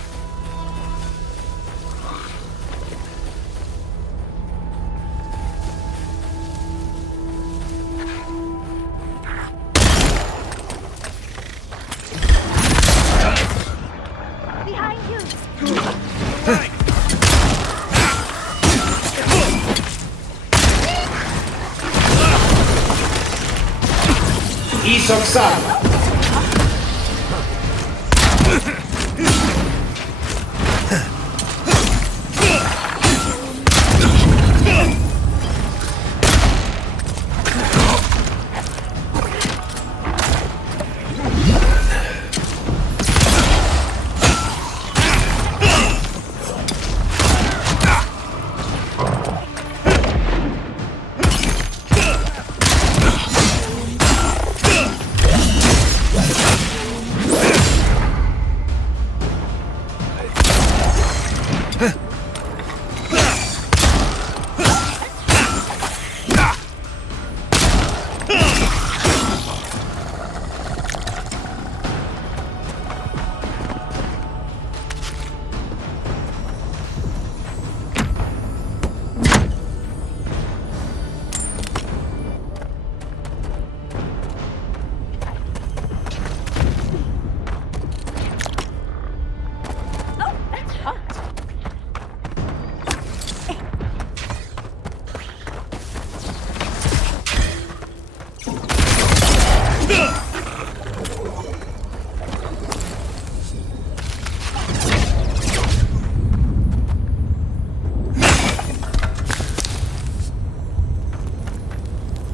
Behind you! Isoxal!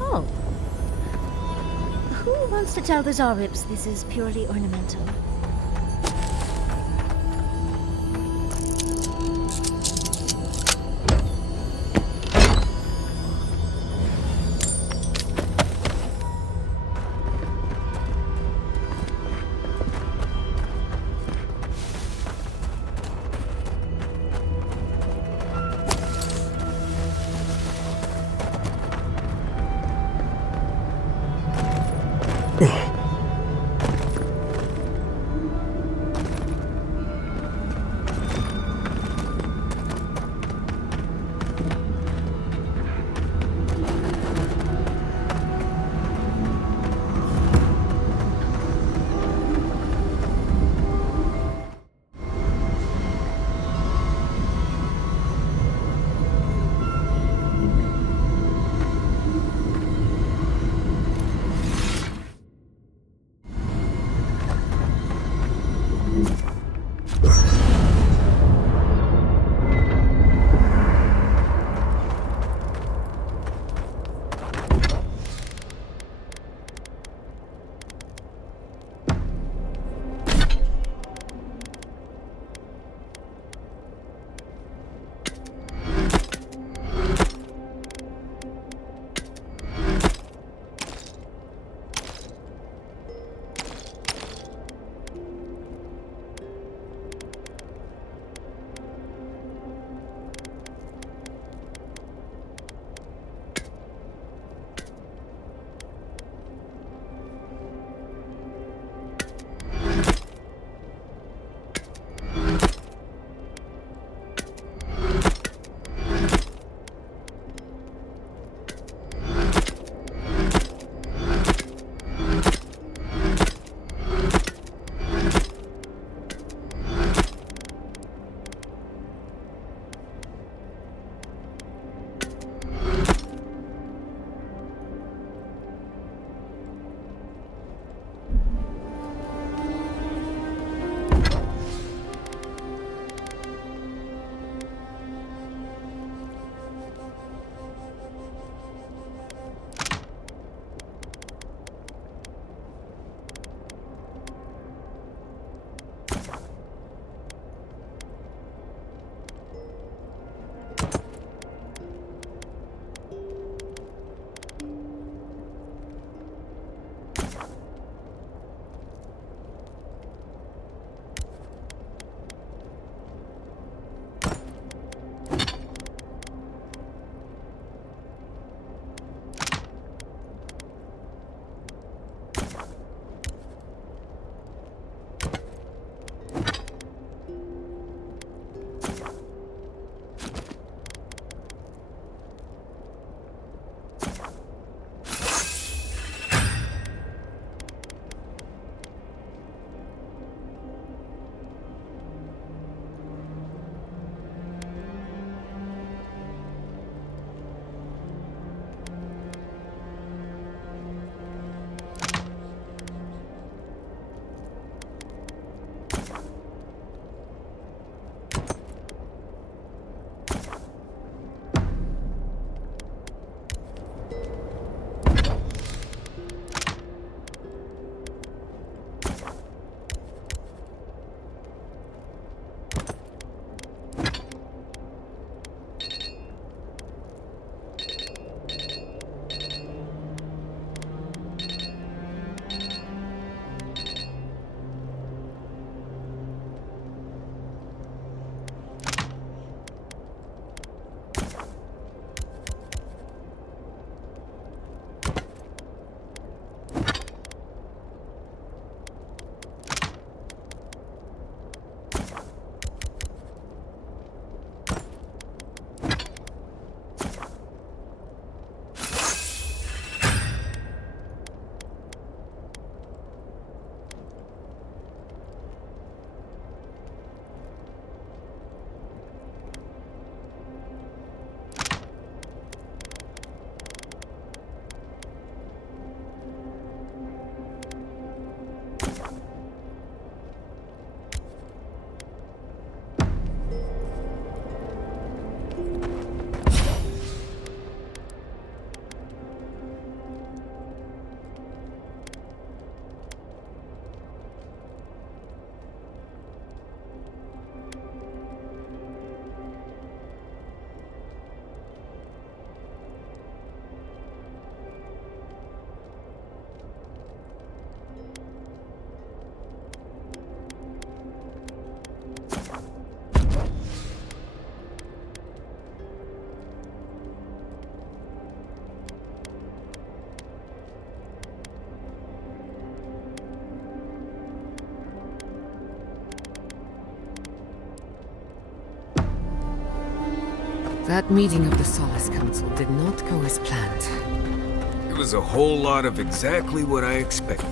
Oh. Who wants to tell the Zarips this is purely ornamental? That meeting of the Solace Council did not go as planned. It was a whole lot of exactly what I expected.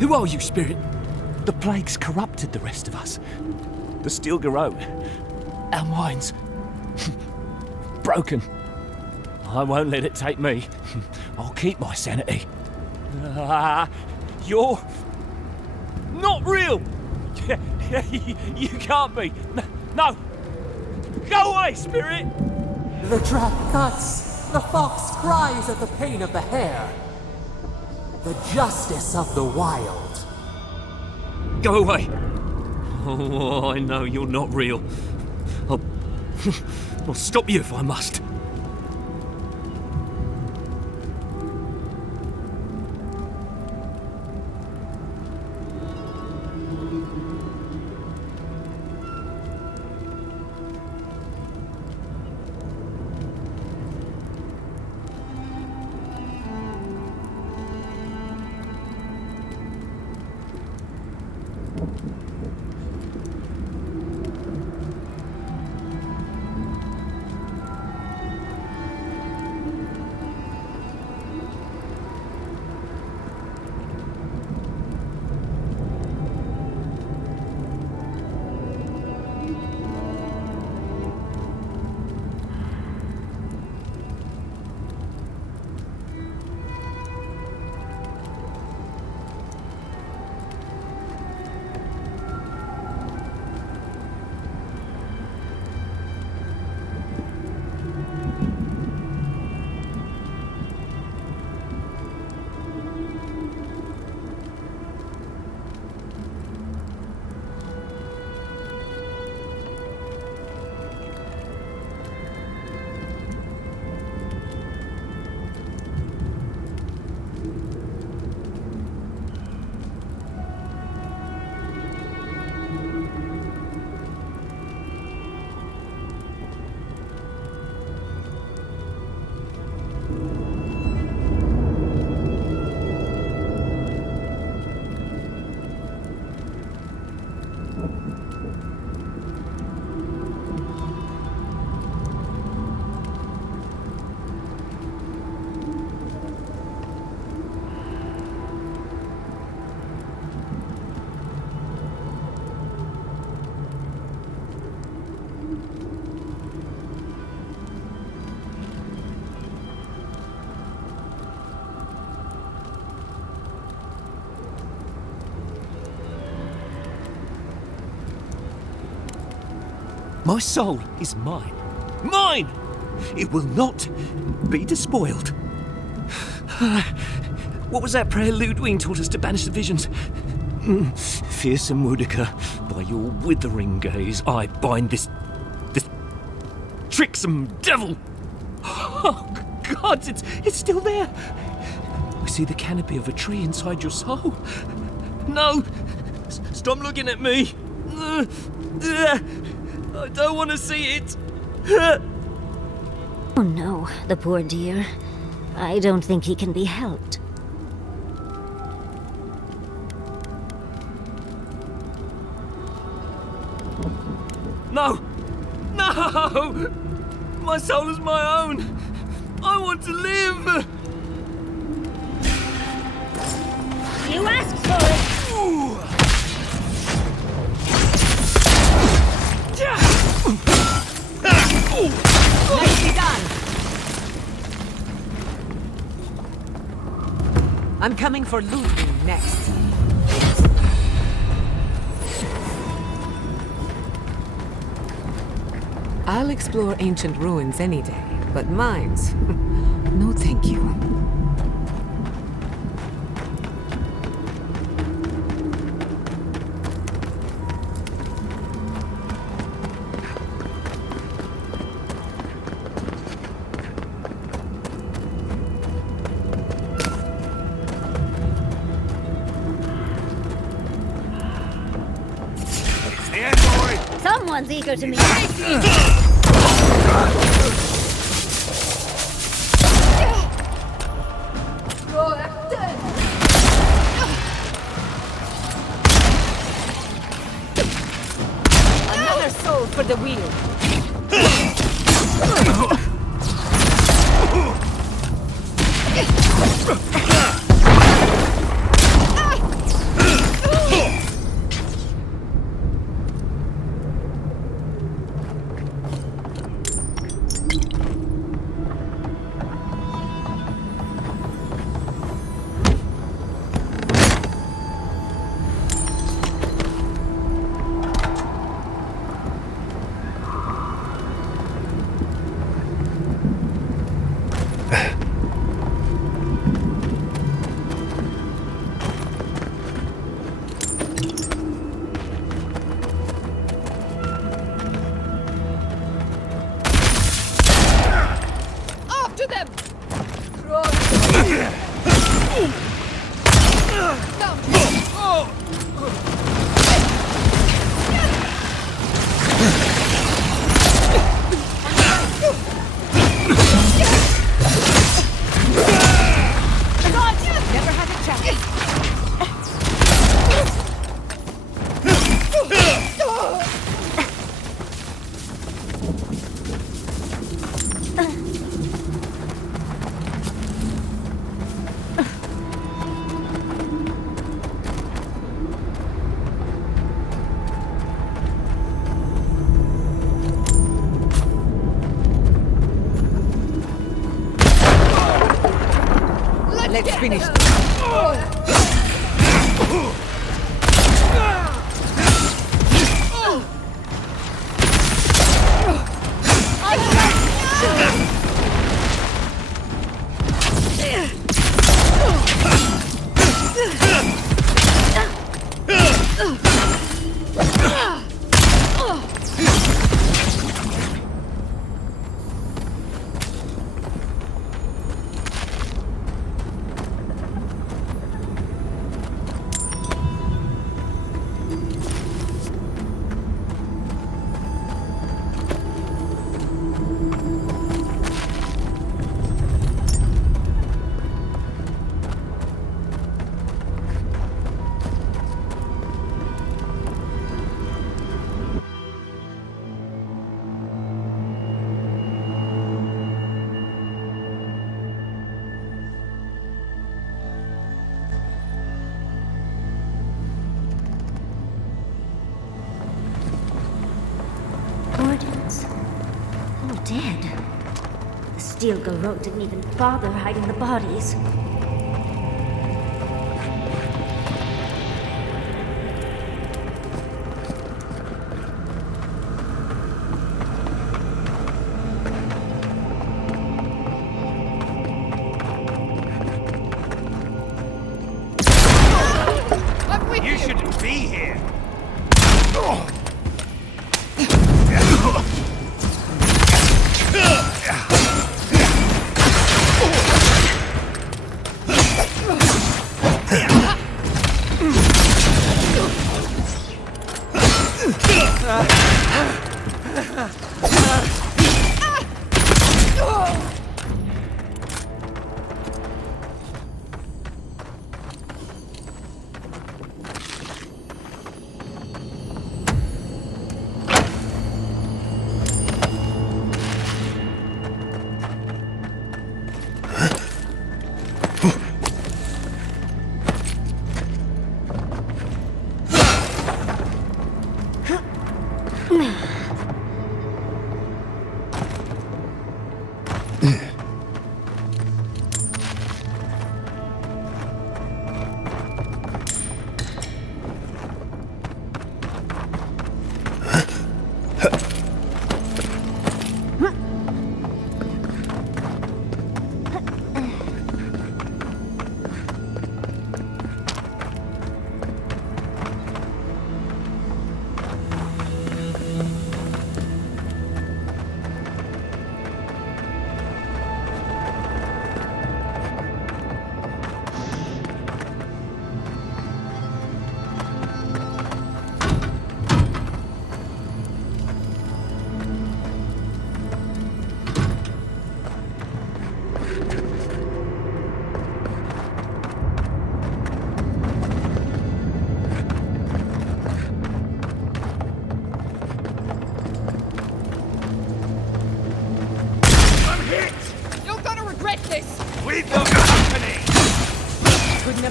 Who are you, Spirit? The plague's corrupted the rest of us. The steel garrote. Our minds. Broken. I won't let it take me. I'll keep my sanity. You're... not real! You can't be. No! Go away, Spirit! The trap cuts. The fox cries at the pain of the hare. The justice of the wild. Go away! Oh, I know you're not real. I'll stop you if I must. My soul is mine. Mine! It will not be despoiled. What was that prayer Ludwig taught us to banish the visions? Fearsome Wudica, by your withering gaze, I bind this tricksome devil. Oh, God, it's still there. I see the canopy of a tree inside your soul. No! Stop looking at me. I don't want to see it. Oh no, the poor dear. I don't think he can be helped. No! No! My soul is my own. I want to live. You asked for it! Ooh. Nicely done. I'm coming for Ludwig next. I'll explore ancient ruins any day. But mines? No thank you. Someone's eager to meet. Another soul for the wheel. Let's finish this. Organs? All dead. The steel garrote didn't even bother hiding the bodies. You shouldn't be here.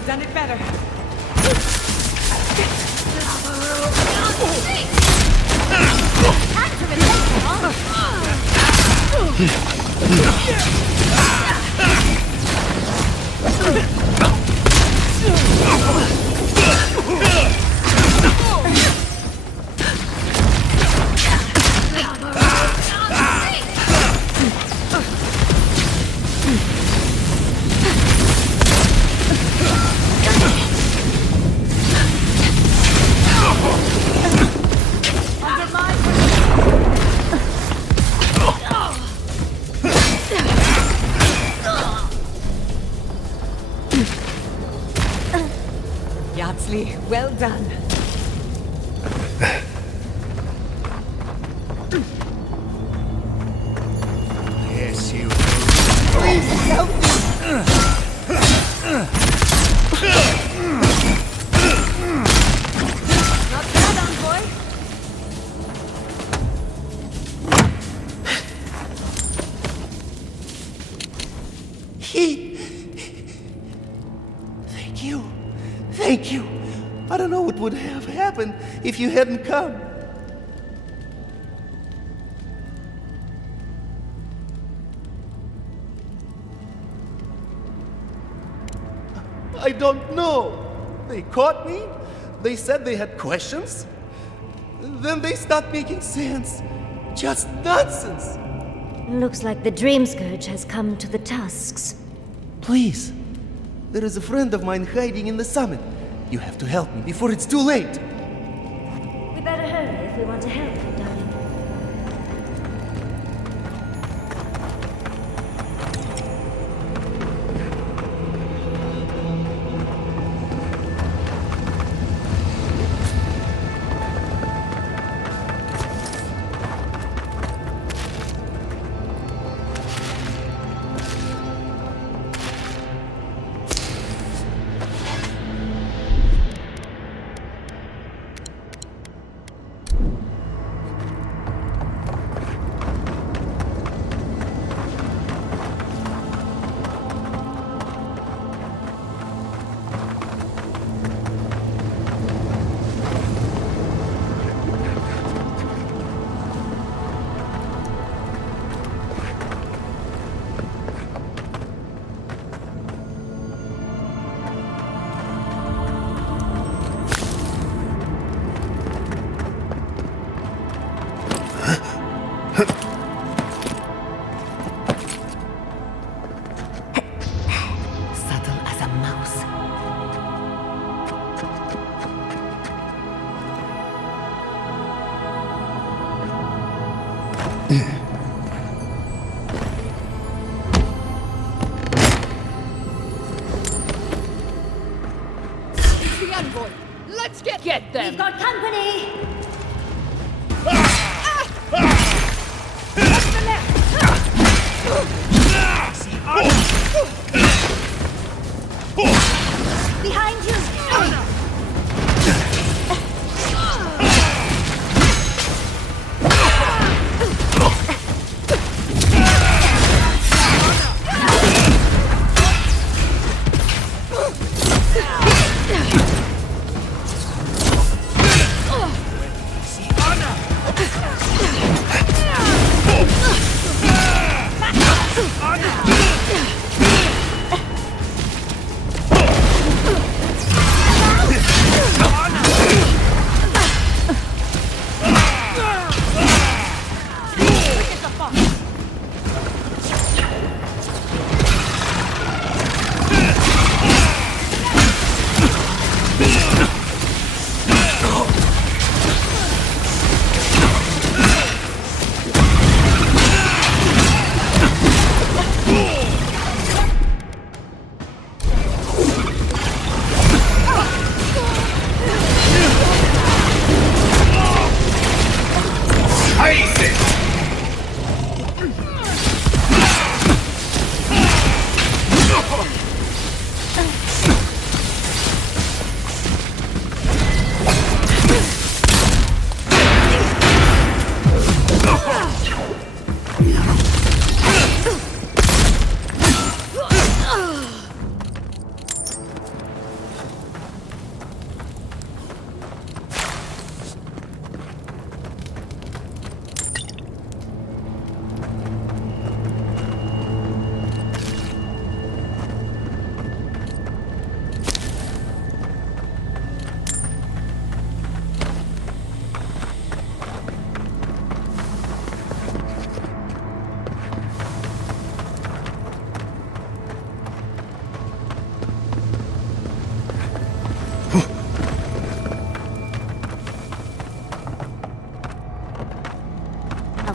done it better. Well done. Yes, you. Please help me. Not bad, envoy. Thank you. Thank you. I don't know what would have happened if you hadn't come. I don't know. They caught me. They said they had questions. Then they stopped making sense. Just nonsense. Looks like the Dream Scourge has come to the Tusks. Please. There is a friend of mine hiding in the summit. You have to help me before it's too late. We better hurry if we want to help, darling. Let's get them! We've got company! Behind you!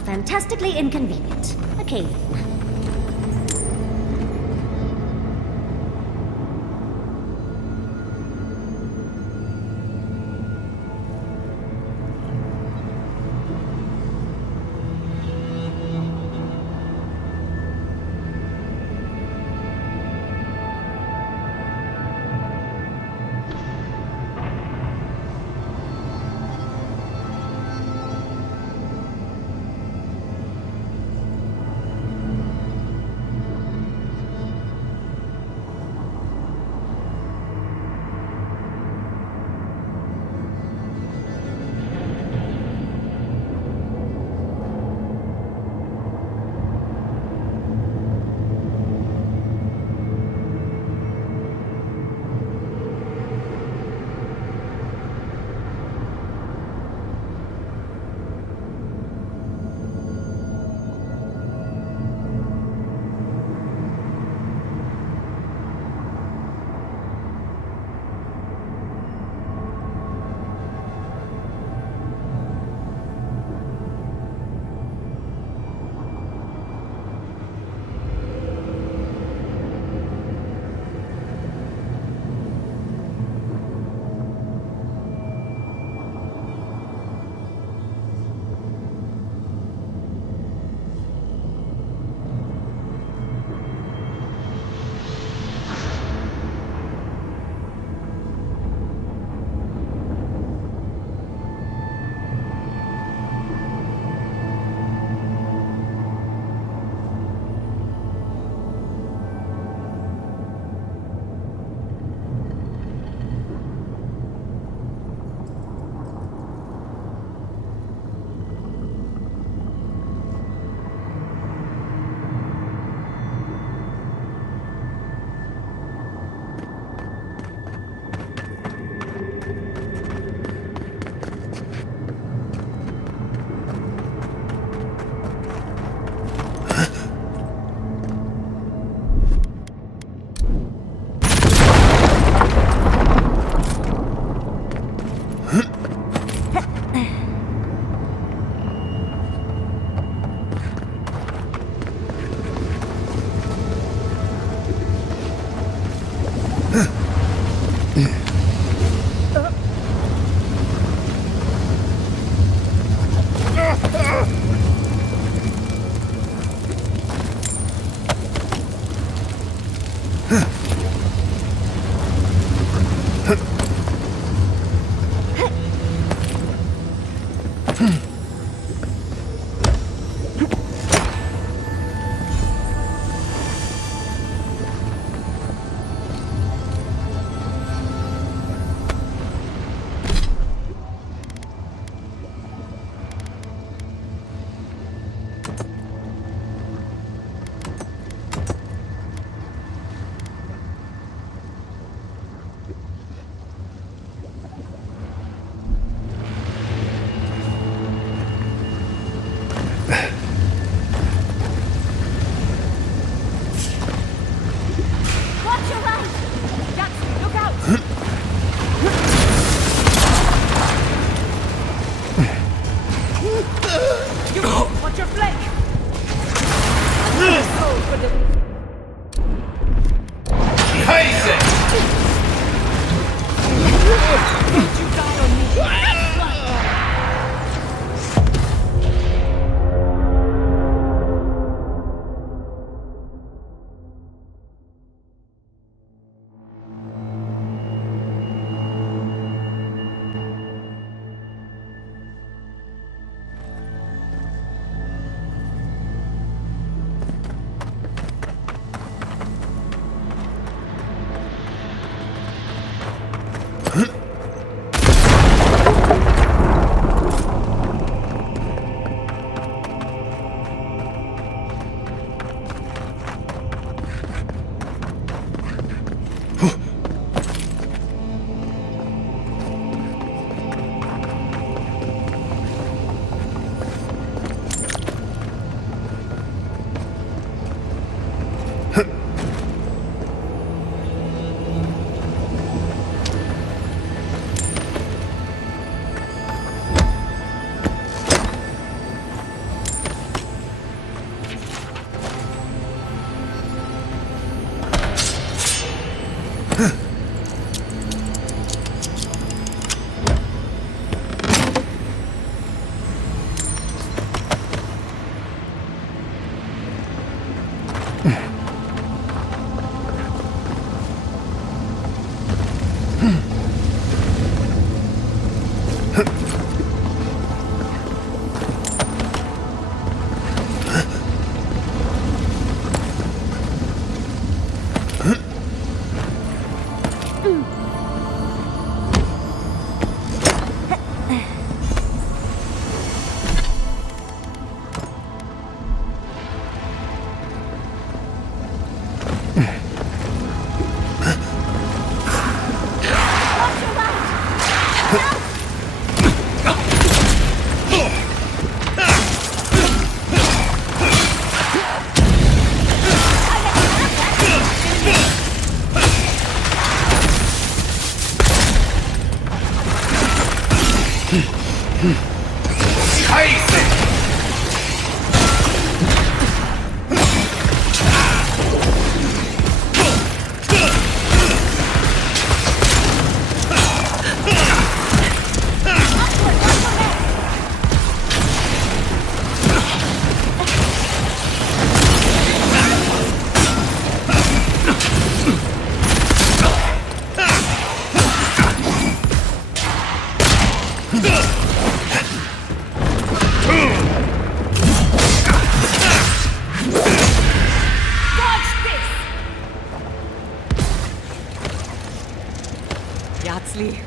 fantastically inconvenient. Occasionally.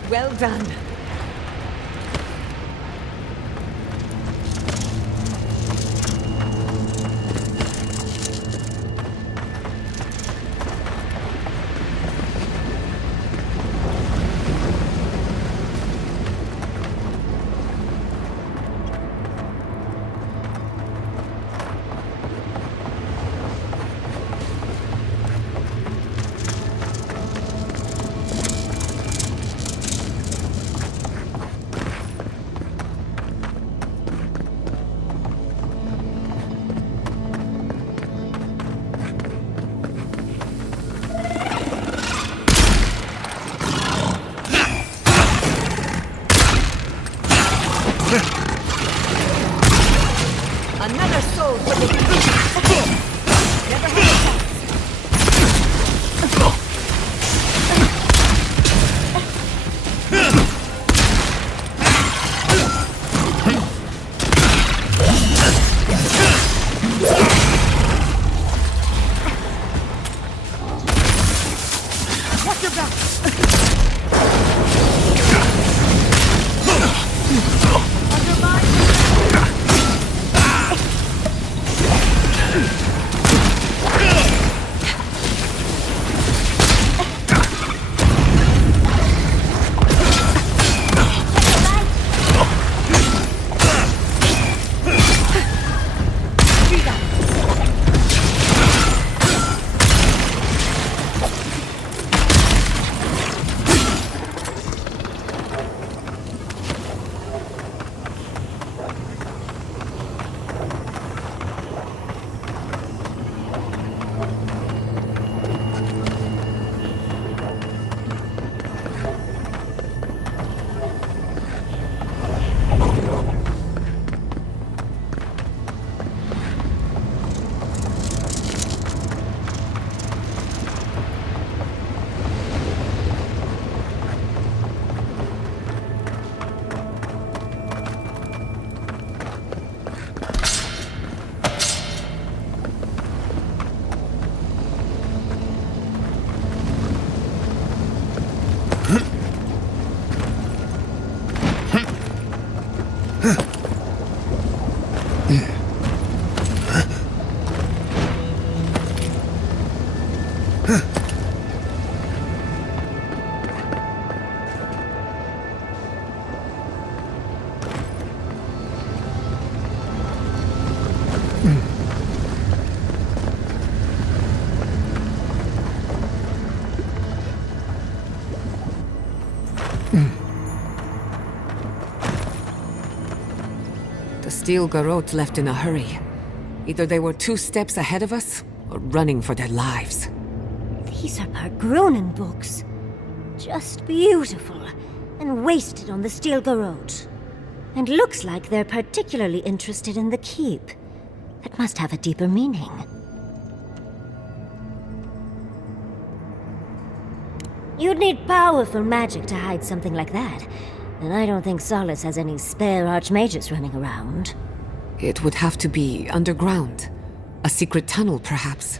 Well done. Another soul for the never had a chance. Watch your back. The steel garrote left in a hurry. Either they were 2 steps ahead of us, or running for their lives. These are Pargrunin books. Just beautiful, and wasted on the steel garrote. And looks like they're particularly interested in the keep. That must have a deeper meaning. You'd need powerful magic to hide something like that. And I don't think Solace has any spare archmages running around. It would have to be underground. A secret tunnel, perhaps.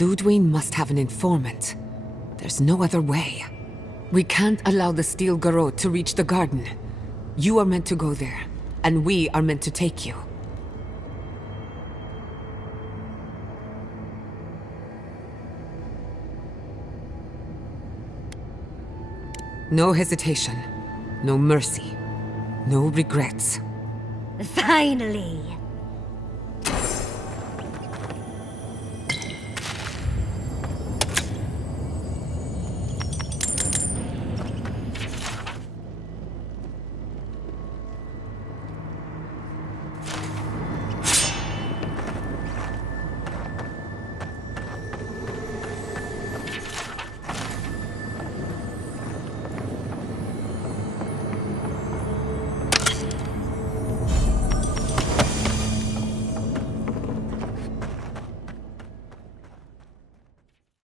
Ludwig must have an informant. There's no other way. We can't allow the steel garrote to reach the garden. You are meant to go there, and we are meant to take you. No hesitation, no mercy, no regrets. Finally!